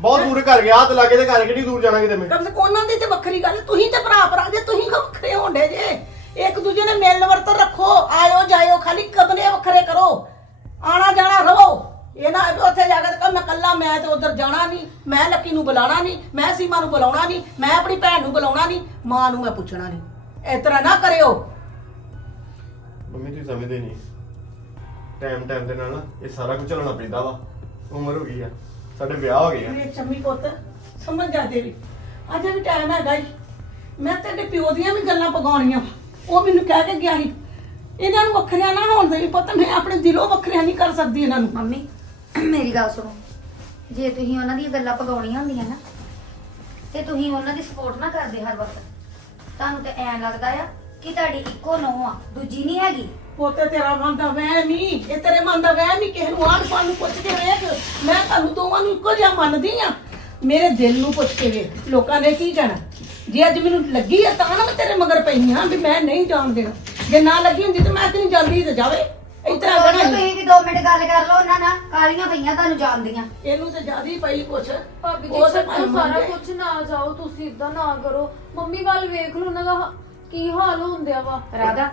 Speaker 5: ਬਹੁਤ ਦੂਰ ਘਰ ਗਿਆ ਤੇ ਲਾਗੇ ਦੇ ਘਰ ਕਿਹੜੀ ਦੂਰ ਜਾਣਾ ਕਿਤੇ ਮੈਂ?
Speaker 4: ਕਮ ਸੇ ਕਮ ਉਹਨਾਂ ਦੀ ਤੇ ਵੱਖਰੀ ਗੱਲ ਤੁਸੀਂ ਤੇ ਭਰਾ ਭਰਾ ਜੇ ਤੁਸੀਂ ਕਿਉਂ ਵੱਖਰੇ ਹੋਣਦੇ ਜੇ ਇੱਕ ਦੂਜੇ ਨੇ ਮਿਲਣ ਵਰਤਨ ਰੱਖੋ ਆਇਓ ਜਾਇਓ ਖਾਲੀ ਕਬਨੇ ਵੱਖਰੇ ਕਰੋ ਆਣਾ ਜਾਣਾ ਰਹੋ ਇਹ ਨਾ ਵੀ ਉੱਥੇ ਜਾ ਕੇ ਕਹ ਮੈਂ ਤੇ ਉਧਰ ਜਾਣਾ ਨਹੀਂ ਮੈਂ ਲੱਕੀ ਨੂੰ ਬੁਲਾਉਣਾ ਨਹੀਂ ਮੈਂ ਸੀਮਾ ਨੂੰ ਬੁਲਾਉਣਾ ਨਹੀਂ ਮੈਂ ਆਪਣੀ ਭੈਣ ਨੂੰ ਬੁਲਾਉਣਾ ਨਹੀਂ ਮਾਂ ਨੂੰ ਮੈਂ ਪੁੱਛਣਾ ਨਹੀਂ। ਇਸ ਤਰ੍ਹਾਂ ਨਾ ਕਰਿਓ।
Speaker 5: ਮੰਮੀ ਤੁਸੀਂ ਸਮਝਦੇ ਨਹੀਂ। ਟਾਈਮ ਟਾਈਮ ਦੇ ਨਾਲ ਨਾ ਇਹ ਸਾਰਾ ਕੁਝ ਚੱਲਣਾ ਪੈਂਦਾ ਵਾ। ਉਮਰ ਹੋ ਗਈ ਆ। ਸਾਡੇ ਵਿਆਹ ਹੋ ਗਏ ਆ।
Speaker 4: ਮੇਰੇ ਚੰਮੀ ਪੁੱਤ ਸਮਝ ਜਾਂਦੇ ਵੀ ਅੱਜ ਵੀ ਟਾਈਮ ਹੈਗਾ ਹੀ ਮੈਂ ਤੇਰੇ ਪਿਓ ਦੀਆਂ ਵੀ ਗੱਲਾਂ ਪਗਾਉਣੀਆਂ। ਉਹ ਮੈਨੂੰ ਕਹਿ ਕੇ ਗਿਆ ਸੀ। ਇਹਨਾਂ ਨੂੰ ਵੱਖਰਿਆਂ ਨਾ ਹੋਣ ਦੇ ਪੁੱਤ ਮੈਂ ਆਪਣੇ ਦਿਲੋਂ ਵੱਖਰਿਆਂ ਨਹੀਂ ਕਰ ਸਕਦੀ ਇਹਨਾਂ ਨੂੰ।
Speaker 1: ਮੰਮੀ ਮੇਰੀ ਗੱਲ ਸੁਣੋ। ਜੇ ਤੁਸੀਂ ਉਹਨਾਂ ਦੀਆਂ ਗੱਲਾਂ ਪਗਾਉਣੀਆਂ ਹੁੰਦੀਆਂ ਨਾ, ਤੇ ਤੁਸੀਂ ਉਹਨਾਂ ਦੀ ਸਪੋਰਟ ਨਾ ਕਰਦੇ ਹਰ ਵਕਤ। ਤੁਹਾਨੂੰ ਤੇ ਐਂ ਲੱਗਦਾ ਆ ਕਿ ਤੁਹਾਡੀ ਇੱਕੋ ਨੌਂ ਆ, ਦੂਜੀ ਨਹੀਂ ਹੈਗੀ।
Speaker 4: ਪੋਤੇ, ਤੇਰਾ ਮਨ ਦਾ ਵਹਿਮ ਹੀ, ਇਹ ਤੇਰੇ ਮਨ ਦਾ ਵਹਿਮ ਹੀ ਕਿਸੇ ਨੂੰ ਆਣ ਪਾਣ ਨੂੰ ਪੁੱਛ ਕੇ ਵੇਖ। ਮੈਂ ਤੁਹਾਨੂੰ ਦੋਵਾਂ ਨੂੰ ਇੱਕੋ ਜਿਹਾ ਮੰਨਦੀ ਆ। ਮੇਰੇ ਦਿਲ ਨੂੰ ਪੁੱਛ ਕੇ ਵੇਖ, ਲੋਕਾਂ ਨੇ ਕੀ ਕਹਿਣਾ। ਜੇ ਅੱਜ ਮੈਨੂੰ ਲੱਗੀ ਆ ਤਾਂ ਨਾ ਮੈਂ ਤੇਰੇ ਮਗਰ ਪਈ ਹਾਂ ਵੀ ਮੈਂ ਨਹੀਂ ਜਾਣ ਦੇਣਾ। ਜੇ ਨਾ ਲੱਗੀ ਹੁੰਦੀ ਤੇ ਮੈਂ ਤੈਨੂੰ ਨਹੀਂ ਜਾਂਦੀ ਤੇ ਜਾਵੇ? ਇਤਰਾ
Speaker 1: ਉਹ
Speaker 4: ਗਣਾ
Speaker 1: ਤੁਸੀਂ ਵੀ 2 ਮਿੰਟ ਗੱਲ ਕਰ ਲਓ ਉਹਨਾਂ ਨਾਲ ਕਾਲੀਆਂ ਪਈਆਂ ਤੁਹਾਨੂੰ ਜਾਣਦੀਆਂ।
Speaker 4: ਇਹਨੂੰ ਤੇ ਜ਼ਿਆਦਾ ਹੀ ਪਈ ਕੁਛ।
Speaker 6: ਭਾਬੀ ਜੀ
Speaker 4: ਉਹ ਤੇ
Speaker 6: ਛੱਡੋ
Speaker 4: ਭਾਵੇਂ
Speaker 6: ਸਾਰਾ
Speaker 4: ਮੰਨ
Speaker 6: ਕੁਝ ਨਾ ਜਾਓ ਤੁਸੀਂ ਇਦਾਂ ਨਾ ਕਰੋ। ਮੰਮੀ ਵੱਲ ਵੇਖ ਲਓ ਉਹਨਾਂ ਦਾ ਹ- ਕੀ ਹਾਲ ਹੁੰਦਿਆ ਵਾ।
Speaker 1: ਰਾਧਾ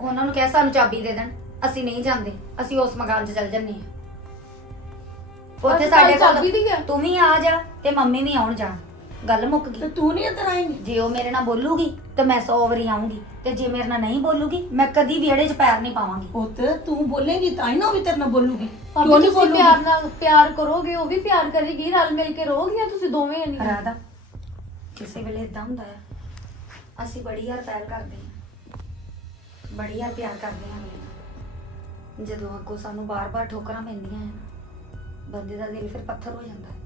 Speaker 1: ਉਹਨਾਂ ਨੂੰ ਕਹਿ ਸਾਨੂੰ ਚਾਬੀ ਦੇ ਦੇਣ। ਅਸੀਂ ਨਹੀਂ ਜਾਂਦੇ ਅਸੀਂ ਉਸ ਮਕਾਨ 'ਚ ਚੱਲ ਜੰਨੇ ਆ ਉੱਥੇ ਸਾਡੇ
Speaker 6: ਚਾਬੀ ਦੀ
Speaker 1: ਕੋਲ
Speaker 6: ਹੈ।
Speaker 1: ਤੂੰ ਵੀ ਆ ਜਾ ਤੇ ਮੰਮੀ ਵੀ ਆਉਣ ਜਾਣ। ਗੱਲ ਮੁੱਕ
Speaker 4: ਤੇ
Speaker 1: ਗਈ।
Speaker 4: ਤੂੰ ਨਹੀਂ ਇੱਧਰ ਆਏਂਗੀ?
Speaker 1: ਜੇ ਉਹ ਮੇਰੇ ਨਾਲ ਬੋਲੂਗੀ ਤੇ ਮੈਂ 100 ਵਾਰੀ ਆਉਂਗੀ ਤੇ ਜੇ ਮੇਰੇ ਨਾਲ ਨਹੀਂ ਬੋਲੂਗੀ ਮੈਂ ਕਦੀ ਵਿਹੜੇ 'ਚ ਪੈਰ ਨਹੀਂ ਪਾਵਾਂਗੀ।
Speaker 4: ਪੁੱਤ ਤੂੰ ਬੋਲੇਗੀ ਤਾਂ ਹੀ ਨਾ ਉਹ ਵੀ ਤੇਰੇ ਨਾਲ ਬੋਲੂਗੀ।
Speaker 6: ਭਾਬੀ
Speaker 4: ਕਿਉਂ ਨਹੀਂ
Speaker 6: ਤੁਸੀਂ
Speaker 4: ਬੋਲੂਗੀ?
Speaker 6: ਪਿਆਰ ਨਾਲ ਪਿਆਰ ਕਰੋਗੇ ਉਹ ਵੀ ਪਿਆਰ ਕਰੇਗੀ ਰਲ ਮਿਲ ਕੇ ਰਹੋਗੀਆਂ ਤੁਸੀਂ ਦੋਵੇਂ ਨਹੀਂ
Speaker 1: ਰਾਧਾ ਕਿਸੇ ਵੇਲੇ ਇਦਾਂ ਹੁੰਦਾ ਆ ਅਸੀਂ ਬੜੀ ਯਾਰ ਪਿਆਰ ਕਰਦੇ ਹਾਂ ਬੜੀ ਯਾਰ ਪਿਆਰ ਕਰਦੇ ਹਾਂ ਅਗਲੇ ਨਾਲ। ਜਦੋਂ ਅੱਗੋਂ ਸਾਨੂੰ ਬਾਰ-ਬਾਰ ਠੋਕਰਾਂ ਪੈਂਦੀਆਂ ਆ ਨਾ, ਬੰਦੇ ਦਾ ਦਿਲ ਫਿਰ ਪੱਥਰ ਹੋ ਜਾਂਦਾ। ਹੈ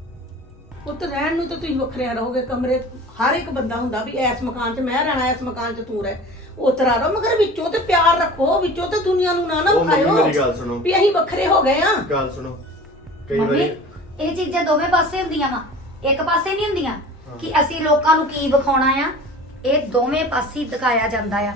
Speaker 4: ਪੁੱਤ ਰਹਿਣ ਨੂੰ ਤਾਂ ਤੁਸੀਂ ਵੱਖਰਿਆਂ ਰਹੋਗੇ ਕਮਰੇ ਹਰ ਇੱਕ ਬੰਦਾ ਹੁੰਦਾ ਵੀ ਐਸ ਮਕਾਨ 'ਚ ਮੈਂ ਰਹਿਣਾ ਐਸ ਮਕਾਨ 'ਚ ਤੂੰ ਰਹਿ। ਉਤਰਾ ਰਹੋ ਮਗਰ ਵਿੱਚੋਂ ਤੇ ਪਿਆਰ ਰੱਖੋ ਵਿੱਚੋਂ ਤੇ ਦੁਨੀਆ ਨੂੰ ਨਾ ਨਾ
Speaker 5: ਉਹ ਮੰਮੀ
Speaker 4: ਵਿਖਾਇਓ
Speaker 5: ਮੇਰੀ ਗੱਲ ਸੁਣੋ।
Speaker 4: ਵੀ ਅਸੀਂ ਵੱਖਰੇ ਹੋ ਗਏ ਆ
Speaker 5: ਗੱਲ ਸੁਣੋ। ਕਈ
Speaker 1: ਮੰਮੀ
Speaker 5: ਵਾਰੀ
Speaker 1: ਇਹ ਚੀਜ਼ਾਂ ਦੋਵੇਂ ਪਾਸੇ ਹੁੰਦੀਆਂ ਵਾ। ਇੱਕ ਪਾਸੇ ਨਹੀਂ ਹੁੰਦੀਆਂ ਕਿ ਅਸੀਂ ਲੋਕਾਂ ਨੂੰ ਕੀ ਵਿਖਾਉਣਾ ਆ। ਇਹ ਦੋਵੇਂ ਪਾਸੇ ਹੀ ਦਿਖਾਇਆ ਜਾਂਦਾ ਆ।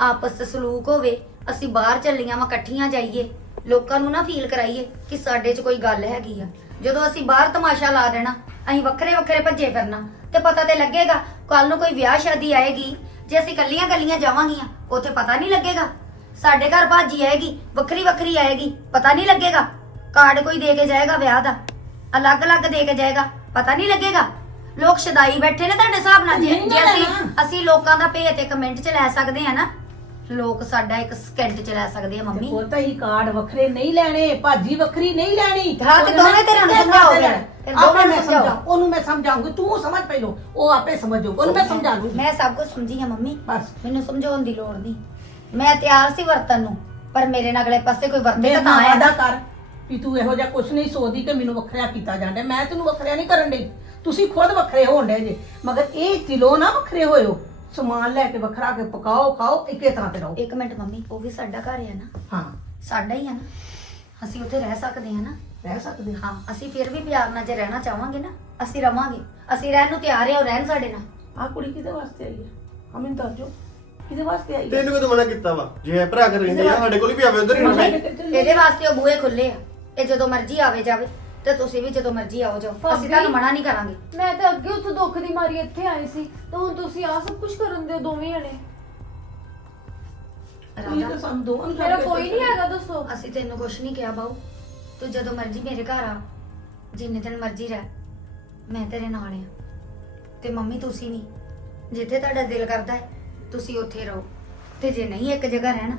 Speaker 1: ਆਪਸ 'ਚ ਸਲੂਕ ਹੋਵੇ ਅਸੀਂ ਬਾਹਰ ਚੱਲੀਆਂ ਵਾ ਇਕੱਠੀਆਂ ਜਾਈਏ। ਲੋਕਾਂ ਨੂੰ ਨਾ ਫੀਲ ਕਰਾਈਏ ਕਿ ਸਾਡੇ 'ਚ ਕੋਈ ਗੱਲ ਹੈਗੀ ਆ। ਜਦੋਂ ਅਸੀਂ ਬਾਹਰ ਤਮਾਸ਼ਾ ਲਾ ਦੇਣਾ ਅਸੀਂ ਵੱਖਰੇ ਵੱਖਰੇ ਭੱਜੇ ਫਿਰਨਾ। ਤੇ ਪਤਾ ਤੇ ਲੱਗੇਗਾ ਕੱਲ ਨੂੰ ਕੋਈ ਵਿਆਹ ਸ਼ਾਦੀ ਆਏਗੀ ਜੇ ਅਸੀਂ ਕੱਲੀਆਂ ਕੱਲੀਆਂ ਜਾਵਾਂਗੀਆਂ ਉੱਥੇ ਪਤਾ ਨਹੀਂ ਲੱਗੇਗਾ। ਸਾਡੇ ਘਰ ਭਾਜੀ ਆਏਗੀ ਵੱਖਰੀ ਵੱਖਰੀ ਆਏਗੀ ਪਤਾ ਨਹੀਂ ਲੱਗੇਗਾ। ਕਾਰਡ ਕੋਈ ਦੇ ਕੇ ਜਾਏਗਾ ਵਿਆਹ ਦਾ ਅਲੱਗ-ਅਲੱਗ ਦੇ ਕੇ ਜਾਏਗਾ ਪਤਾ ਨਹੀਂ ਲੱਗੇਗਾ। ਲੋਕ ਸ਼ਦਾਈ ਬੈਠੇ ਨੇ ਤੁਹਾਡੇ ਹਿਸਾਬ ਨਾਲ ਜੇ
Speaker 4: ਨਹੀਂ
Speaker 1: ਜੇ
Speaker 4: ਨਾ
Speaker 1: ਅਸੀਂ
Speaker 4: ਲੈਣਾ।
Speaker 1: ਅਸੀਂ ਲੋਕਾਂ ਦਾ ਭੇਤ ਇੱਕ ਮਿੰਟ 'ਚ ਲੈ ਸਕਦੇ ਆ ਨਾ ਲੋਕ ਸਾਡਾ ਇੱਕ ਸਕਿੰਟ 'ਚ ਲੈ ਸਕਦੇ ਆ ਮੰਮੀ।
Speaker 4: ਉਹ ਤਾਂ ਹੀ ਕਾਰਡ ਵੱਖਰੇ ਨਹੀਂ ਲੈਣੇ ਭਾਜੀ ਵੱਖਰੀ ਨਹੀਂ ਲੈਣੀ।
Speaker 1: ਹਾਂ, ਤੇ ਦੋਵੇਂ ਧਿਰਾਂ ਨੂੰ ਸਮਝਾਓ ਫਿਰ। ਫਿਰ ਦੋਵਾਂ
Speaker 4: ਆਪੇ
Speaker 1: ਨੂੰ
Speaker 4: ਮੈਂ
Speaker 1: ਸਮਝਾਓ।
Speaker 4: ਸਮਝਾਉਂ ਉਹਨੂੰ ਮੈਂ ਸਮਝਾਉਂਗੀ ਤੂੰ ਸਮਝ ਪਹਿਲੋ ਉਹ ਆਪੇ ਸਮਝੋ ਉਹਨੂੰ ਮੈਂ ਸਮਝਾ ਦੂੰਗੀ
Speaker 1: ਮੈਂ ਸਭ ਕੁਝ ਸਮਝੀ ਆ ਮੰਮੀ।
Speaker 4: ਬਸ।
Speaker 1: ਮੈਨੂੰ ਸਮਝਾਉਣ ਦੀ ਲੋੜ ਨਹੀਂ। ਮੈਂ ਤਿਆਰ ਸੀ ਵਰਤਨ ਨੂੰ ਪਰ ਮੇਰੇ ਨਾਲ ਅਗਲੇ ਪਾਸੇ ਕੋਈ ਵਰਤੇ
Speaker 4: ਮੇਰੇ
Speaker 1: ਤਾਂ
Speaker 4: ਨਾਲ
Speaker 1: ਆਇਆ
Speaker 4: ਵਾਦਾ ਕਰ ਵੀ ਤੂੰ ਇਹੋ ਜਿਹਾ ਕੁਝ ਨਹੀਂ ਸੋਚਦੀ ਕਿ ਮੈਨੂੰ ਵੱਖਰਿਆ ਕੀਤਾ ਜਾਂਦਾ ਮੈਂ ਤੈਨੂੰ ਵੱਖਰਿਆ ਨਹੀਂ ਕਰਨ ਡਈ। ਤੁਸੀਂ ਖੁਦ ਵੱਖਰੇ ਹੋਣ ਡੇ ਜੇ। ਮਗਰ ਇਹ ਦਿਲੋਂ ਨਾ ਵੱਖਰੇ ਹੋਇਓ। ਸਮਾਨ ਲੈ ਕੇ ਵੱਖਰਾ ਕੇ ਪਕਾਓ ਖਾਓ ਇੱਕੇ ਤਰ੍ਹਾਂ ਤੇ ਰਹੋ।
Speaker 1: ਇੱਕ ਮਿੰਟ ਮੰਮੀ ਉਹ ਵੀ ਸਾਡਾ ਘਰ ਹੈ ਨਾ।
Speaker 4: ਹਾਂ।
Speaker 1: ਸਾਡਾ ਹੀ ਆ ਨਾ। ਅਸੀਂ ਉੱਥੇ ਰਹਿ ਸਕਦੇ ਹਾਂ ਨਾ।
Speaker 4: ਰਹਿ ਸਕਦੇ ਹਾਂ।
Speaker 1: ਅਸੀਂ ਫਿਰ ਵੀ ਪਿਆਰ ਨਾਲ ਜੇ ਰਹਿਣਾ ਚਾਹਾਂਗੇ ਨਾ ਅਸੀਂ ਰਵਾਂਗੇ। ਅਸੀਂ ਰਹਿਣ ਨੂੰ ਤਿਆਰ ਹਾਂ ਉਹ ਰਹਿਣ ਸਾਡੇ ਨਾਲ।
Speaker 4: ਆਹ ਕੁੜੀ ਕਿਹਦੇ ਵਾਸਤੇ ਆਈ ਹੈ? ਹਮਿੰ ਦੱਸੋ ਕਿਹਦੇ ਵਾਸਤੇ ਆਈ ਹੈ?
Speaker 5: ਤੈਨੂੰ ਕਦੋਂ ਮਨਾ ਕੀਤਾ ਵਾ। ਜੇ ਇਹ ਭਰਾ ਕਰ ਰਹਿੰਦੇ ਆ ਸਾਡੇ ਕੋਲ ਵੀ ਆਵੇ ਉਧਰ ਹੀ
Speaker 1: ਇਹਦੇ ਵਾਸਤੇ? ਉਹ ਬੂਹੇ ਖੁੱਲੇ ਆ। ਇਹ ਜਦੋਂ ਮਰਜ਼ੀ ਆਵੇ ਜਾਵੇ ਤੇ ਤੁਸੀਂ ਵੀ ਜਦੋਂ ਮਰਜ਼ੀ ਆਓ ਜਾਓ। ਅਸੀਂ
Speaker 6: ਭਾਬੀ।
Speaker 1: ਤੁਹਾਨੂੰ ਮਨਾ ਨਹੀਂ ਕਰਾਂਗੇ।
Speaker 6: ਮੈਂ ਤਾਂ ਅੱਗੇ ਉੱਥੋਂ ਦੁੱਖ ਦੀ ਮਾਰੀ ਇੱਥੇ ਆਈ ਸੀ ਤਾਂ ਹੁਣ ਤੁਸੀਂ ਆ ਸਭ ਕੁਝ ਕਰਨ ਦਿਓ ਦੋਵੇਂ ਜਣੇ।
Speaker 4: ਤਾਂ
Speaker 1: ਰਾਧਾ
Speaker 4: ਸਾਨੂੰ ਦੋਵਾਂ ਨੂੰ
Speaker 6: ਮੇਰਾ ਕੋਈ ਨਹੀਂ ਹੈਗਾ ਦੱਸੋ।
Speaker 1: ਅਸੀਂ ਤੈਨੂੰ ਕੁਛ ਨਹੀਂ ਕਿਹਾ ਬਾਊ। ਤੂੰ ਜਦੋਂ ਮਰਜ਼ੀ ਮੇਰੇ ਘਰ ਆ ਜਿੰਨੇ ਦਿਨ ਮਰਜ਼ੀ ਰਹਿ ਮੈਂ ਤੇਰੇ ਨਾਲ ਆ। ਤੇ ਮੰਮੀ ਤੁਸੀਂ ਵੀ ਜਿੱਥੇ ਤੁਹਾਡਾ ਦਿਲ ਕਰਦਾ ਹੈ ਤੁਸੀਂ ਉੱਥੇ ਰਹੋ। ਤੇ ਜੇ ਨਹੀਂ ਇੱਕ ਜਗ੍ਹਾ ਰਹਿਣਾ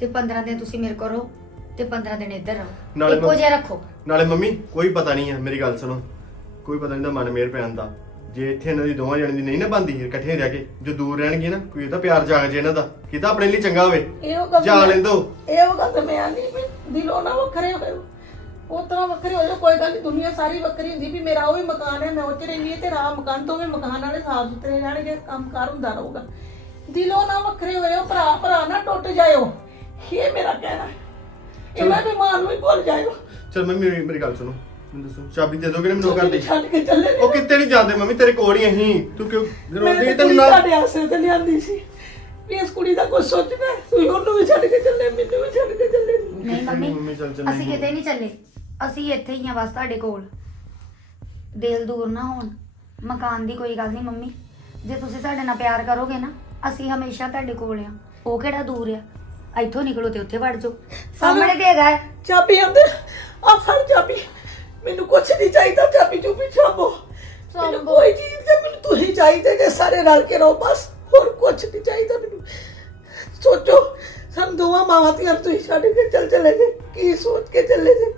Speaker 1: ਤੇ 15 ਦਿਨ ਤੁਸੀਂ ਮੇਰੇ ਕੋਲ ਰਹੋ ਤੇ 15 ਦਿਨ ਇੱਧਰ ਰਹੋ।
Speaker 5: ਨਾਲੇ
Speaker 1: ਇੱਕੋ
Speaker 5: ਮੰਮ-
Speaker 1: ਜਿਹਾ ਰੱਖੋ।
Speaker 5: ਨਾਲੇ ਮੰਮੀ ਕੋਈ ਪਤਾ ਨਹੀਂ ਹੈ ਮੇਰੀ ਗੱਲ ਸੁਣੋ। ਕੋਈ ਪਤਾ ਨਹੀਂ ਦਾ ਮਨ ਮੇਰ ਪੈਣ ਦਾ। ਜੇ ਇੱਥੇ ਇਹਨਾਂ ਦੀ ਦੋਵਾਂ ਜਣਿਆਂ ਦੀ ਨਹੀਂ ਨਾ ਬੰਦੀ ਇਕੱਠੇ ਰਹਿ ਕੇ ਜੋ ਦੂਰ ਰਹਿਣਗੇ ਨਾ ਕੋਈ ਇਹਦਾ ਪਿਆਰ ਜਾਗ ਜੇ ਇਹਨਾਂ ਦਾ ਕਿਤਾ ਆਪਣੇ ਲਈ ਚੰਗਾ ਹੋਵੇ।
Speaker 4: ਇਹੋ ਗੱਲ
Speaker 5: ਜਾ
Speaker 4: ਮੈਂ-
Speaker 5: ਲੈਂਦੋ।
Speaker 4: ਇਹੋ ਗੱਲ ਤੇ ਮੈਂ ਨਹੀਂ ਵੀ ਦਿਲੋਂ ਨਾ ਵੱਖਰੇ ਹੋਏ। ਉਹ ਤਰ੍ਹਾਂ ਵੱਖਰੇ ਹੋ ਜਾਓ ਕੋਈ ਗੱਲ ਨਹੀਂ ਦੁਨੀਆ ਸਾਰੀ ਵੱਖਰੀ ਹੁੰਦੀ ਵੀ ਮੇਰਾ ਉਹ ਵੀ ਮਕਾਨ ਹੈ ਮੈਂ ਉਹ ਚ ਰਹਿੰਦੀ ਹਾਂ ਤੇ ਰਾਹ ਮਕਾਨ ਤੋਂ ਵੀ ਮਕਾਨ ਵਾਲੇ ਸਾਫ਼ ਸੁਥਰੇ ਰਹਿਣਗੇ ਕੰਮ ਕਾਰ ਹੁੰਦਾ ਰਹੂਗਾ। ਦਿਲੋਂ ਨਾ ਵੱਖਰੇ ਹੋਇਓ ਭਰਾ ਭਰਾ ਨਾ ਟੁੱਟ ਜਾਇਓ। ਇਹ ਮੇਰਾ ਕਹਿਣਾ ਹੈ। ਇਹਨਾਂ ਦੇ ਮਾਂ ਨੂੰ ਵੀ ਭੁੱਲ ਜਾਇਓ।
Speaker 5: ਚਲ ਮੰਮੀ ਮੇਰੀ ਮੇਰੀ ਗੱਲ ਸੁਣੋ। ਮੈਨੂੰ ਦੱਸੋ। ਚਾਬੀ ਦੇ ਦੋਗੇ ਨਾ ਮੈਨੂੰ ਘਰ ਦੀ।
Speaker 4: ਛੱਡ ਕੇ ਚੱਲੇ ਨੇ
Speaker 5: ਉਹ ਕਿਤੇ ਨਹੀਂ ਜਾਂਦੇ ਮੰਮੀ ਤੇਰੇ ਕੋਲ ਹੀ ਅਹੀਂ ਤੂੰ ਕਿਉਂ ਰੋਂਦੀ
Speaker 4: ਤੇ
Speaker 5: ਤੈਨੂੰ ਨਾਲ?
Speaker 4: ਤੁਹਾਡੇ ਆਸਰੇ ਤੇ ਲਿਆਂਦੀ ਸੀ। ਵੀ ਇਸ ਕੁੜੀ ਦਾ ਕੁਝ ਸੋਚਣਾ ਹੈ। ਤੁਸੀਂ ਉਹਨੂੰ ਵੀ ਛੱਡ ਕੇ ਚੱਲੇ ਮੈਨੂੰ ਵੀ ਛੱਡ ਕੇ ਚੱਲੇ।
Speaker 1: ਨਹੀਂ
Speaker 5: ਮੰਮੀ
Speaker 1: ਮੰਮੀ
Speaker 5: ਚੱਲ ਚੱਲੇ
Speaker 1: ਅਸੀਂ ਕਿਤੇ ਨਹੀਂ ਚੱਲੇ। ਅਸੀਂ ਇੱਥੇ ਹੀ ਆ ਬਸ ਤੁਹਾਡੇ ਕੋਲ। ਦਿਲ ਦੂਰ ਨਾ ਹੋਣ। ਮਕਾਨ ਦੀ ਕੋਈ ਗੱਲ ਨਹੀਂ ਮੰਮੀ। ਜੇ ਤੁਸੀਂ ਸਾਡੇ ਨਾਲ ਪਿਆਰ ਕਰੋਗੇ ਨਾ ਅਸੀਂ ਹਮੇਸ਼ਾ ਤੁਹਾਡੇ ਕੋਲ ਆ। ਉਹ ਕਿਹੜਾ ਦੂਰ ਆ? ਇੱਥੋਂ ਨਿਕਲੋ ਤੇ ਉੱਥੇ ਵੜ ਜਾਓ। ਸਾਹਮਣੇ ਤੇ ਹੈਗਾ ਹੈ।
Speaker 4: ਚਾਬੀ ਅੰਦਰ ਆ ਫੜ ਚਾਬੀ। ਮੈਨੂੰ ਕੁਛ ਨਹੀਂ ਚਾਹੀਦਾ ਚਾਬੀ ਚੁਬੀ ਛਾਪੋ ਮੈਨੂੰ। ਕੋਈ ਚੀਜ਼ ਤੇ ਮੈਨੂੰ ਤੁਸੀਂ ਚਾਹੀਦੇ ਜੇ ਸਾਰੇ ਰਲ ਕੇ ਰਹੋ ਬਸ ਹੋਰ ਕੁਛ ਨਹੀਂ ਚਾਹੀਦਾ ਮੈਨੂੰ। ਸੋਚੋ ਸਾਨੂੰ ਦੋਵਾਂ ਮਾਵਾਂ ਧੀਆਂ ਨੂੰ ਤੁਸੀਂ ਛੱਡ ਕੇ ਚੱਲ ਚਲੇ ਜੇ ਕੀ ਸੋਚ ਕੇ ਚੱਲੇ ਜੇ?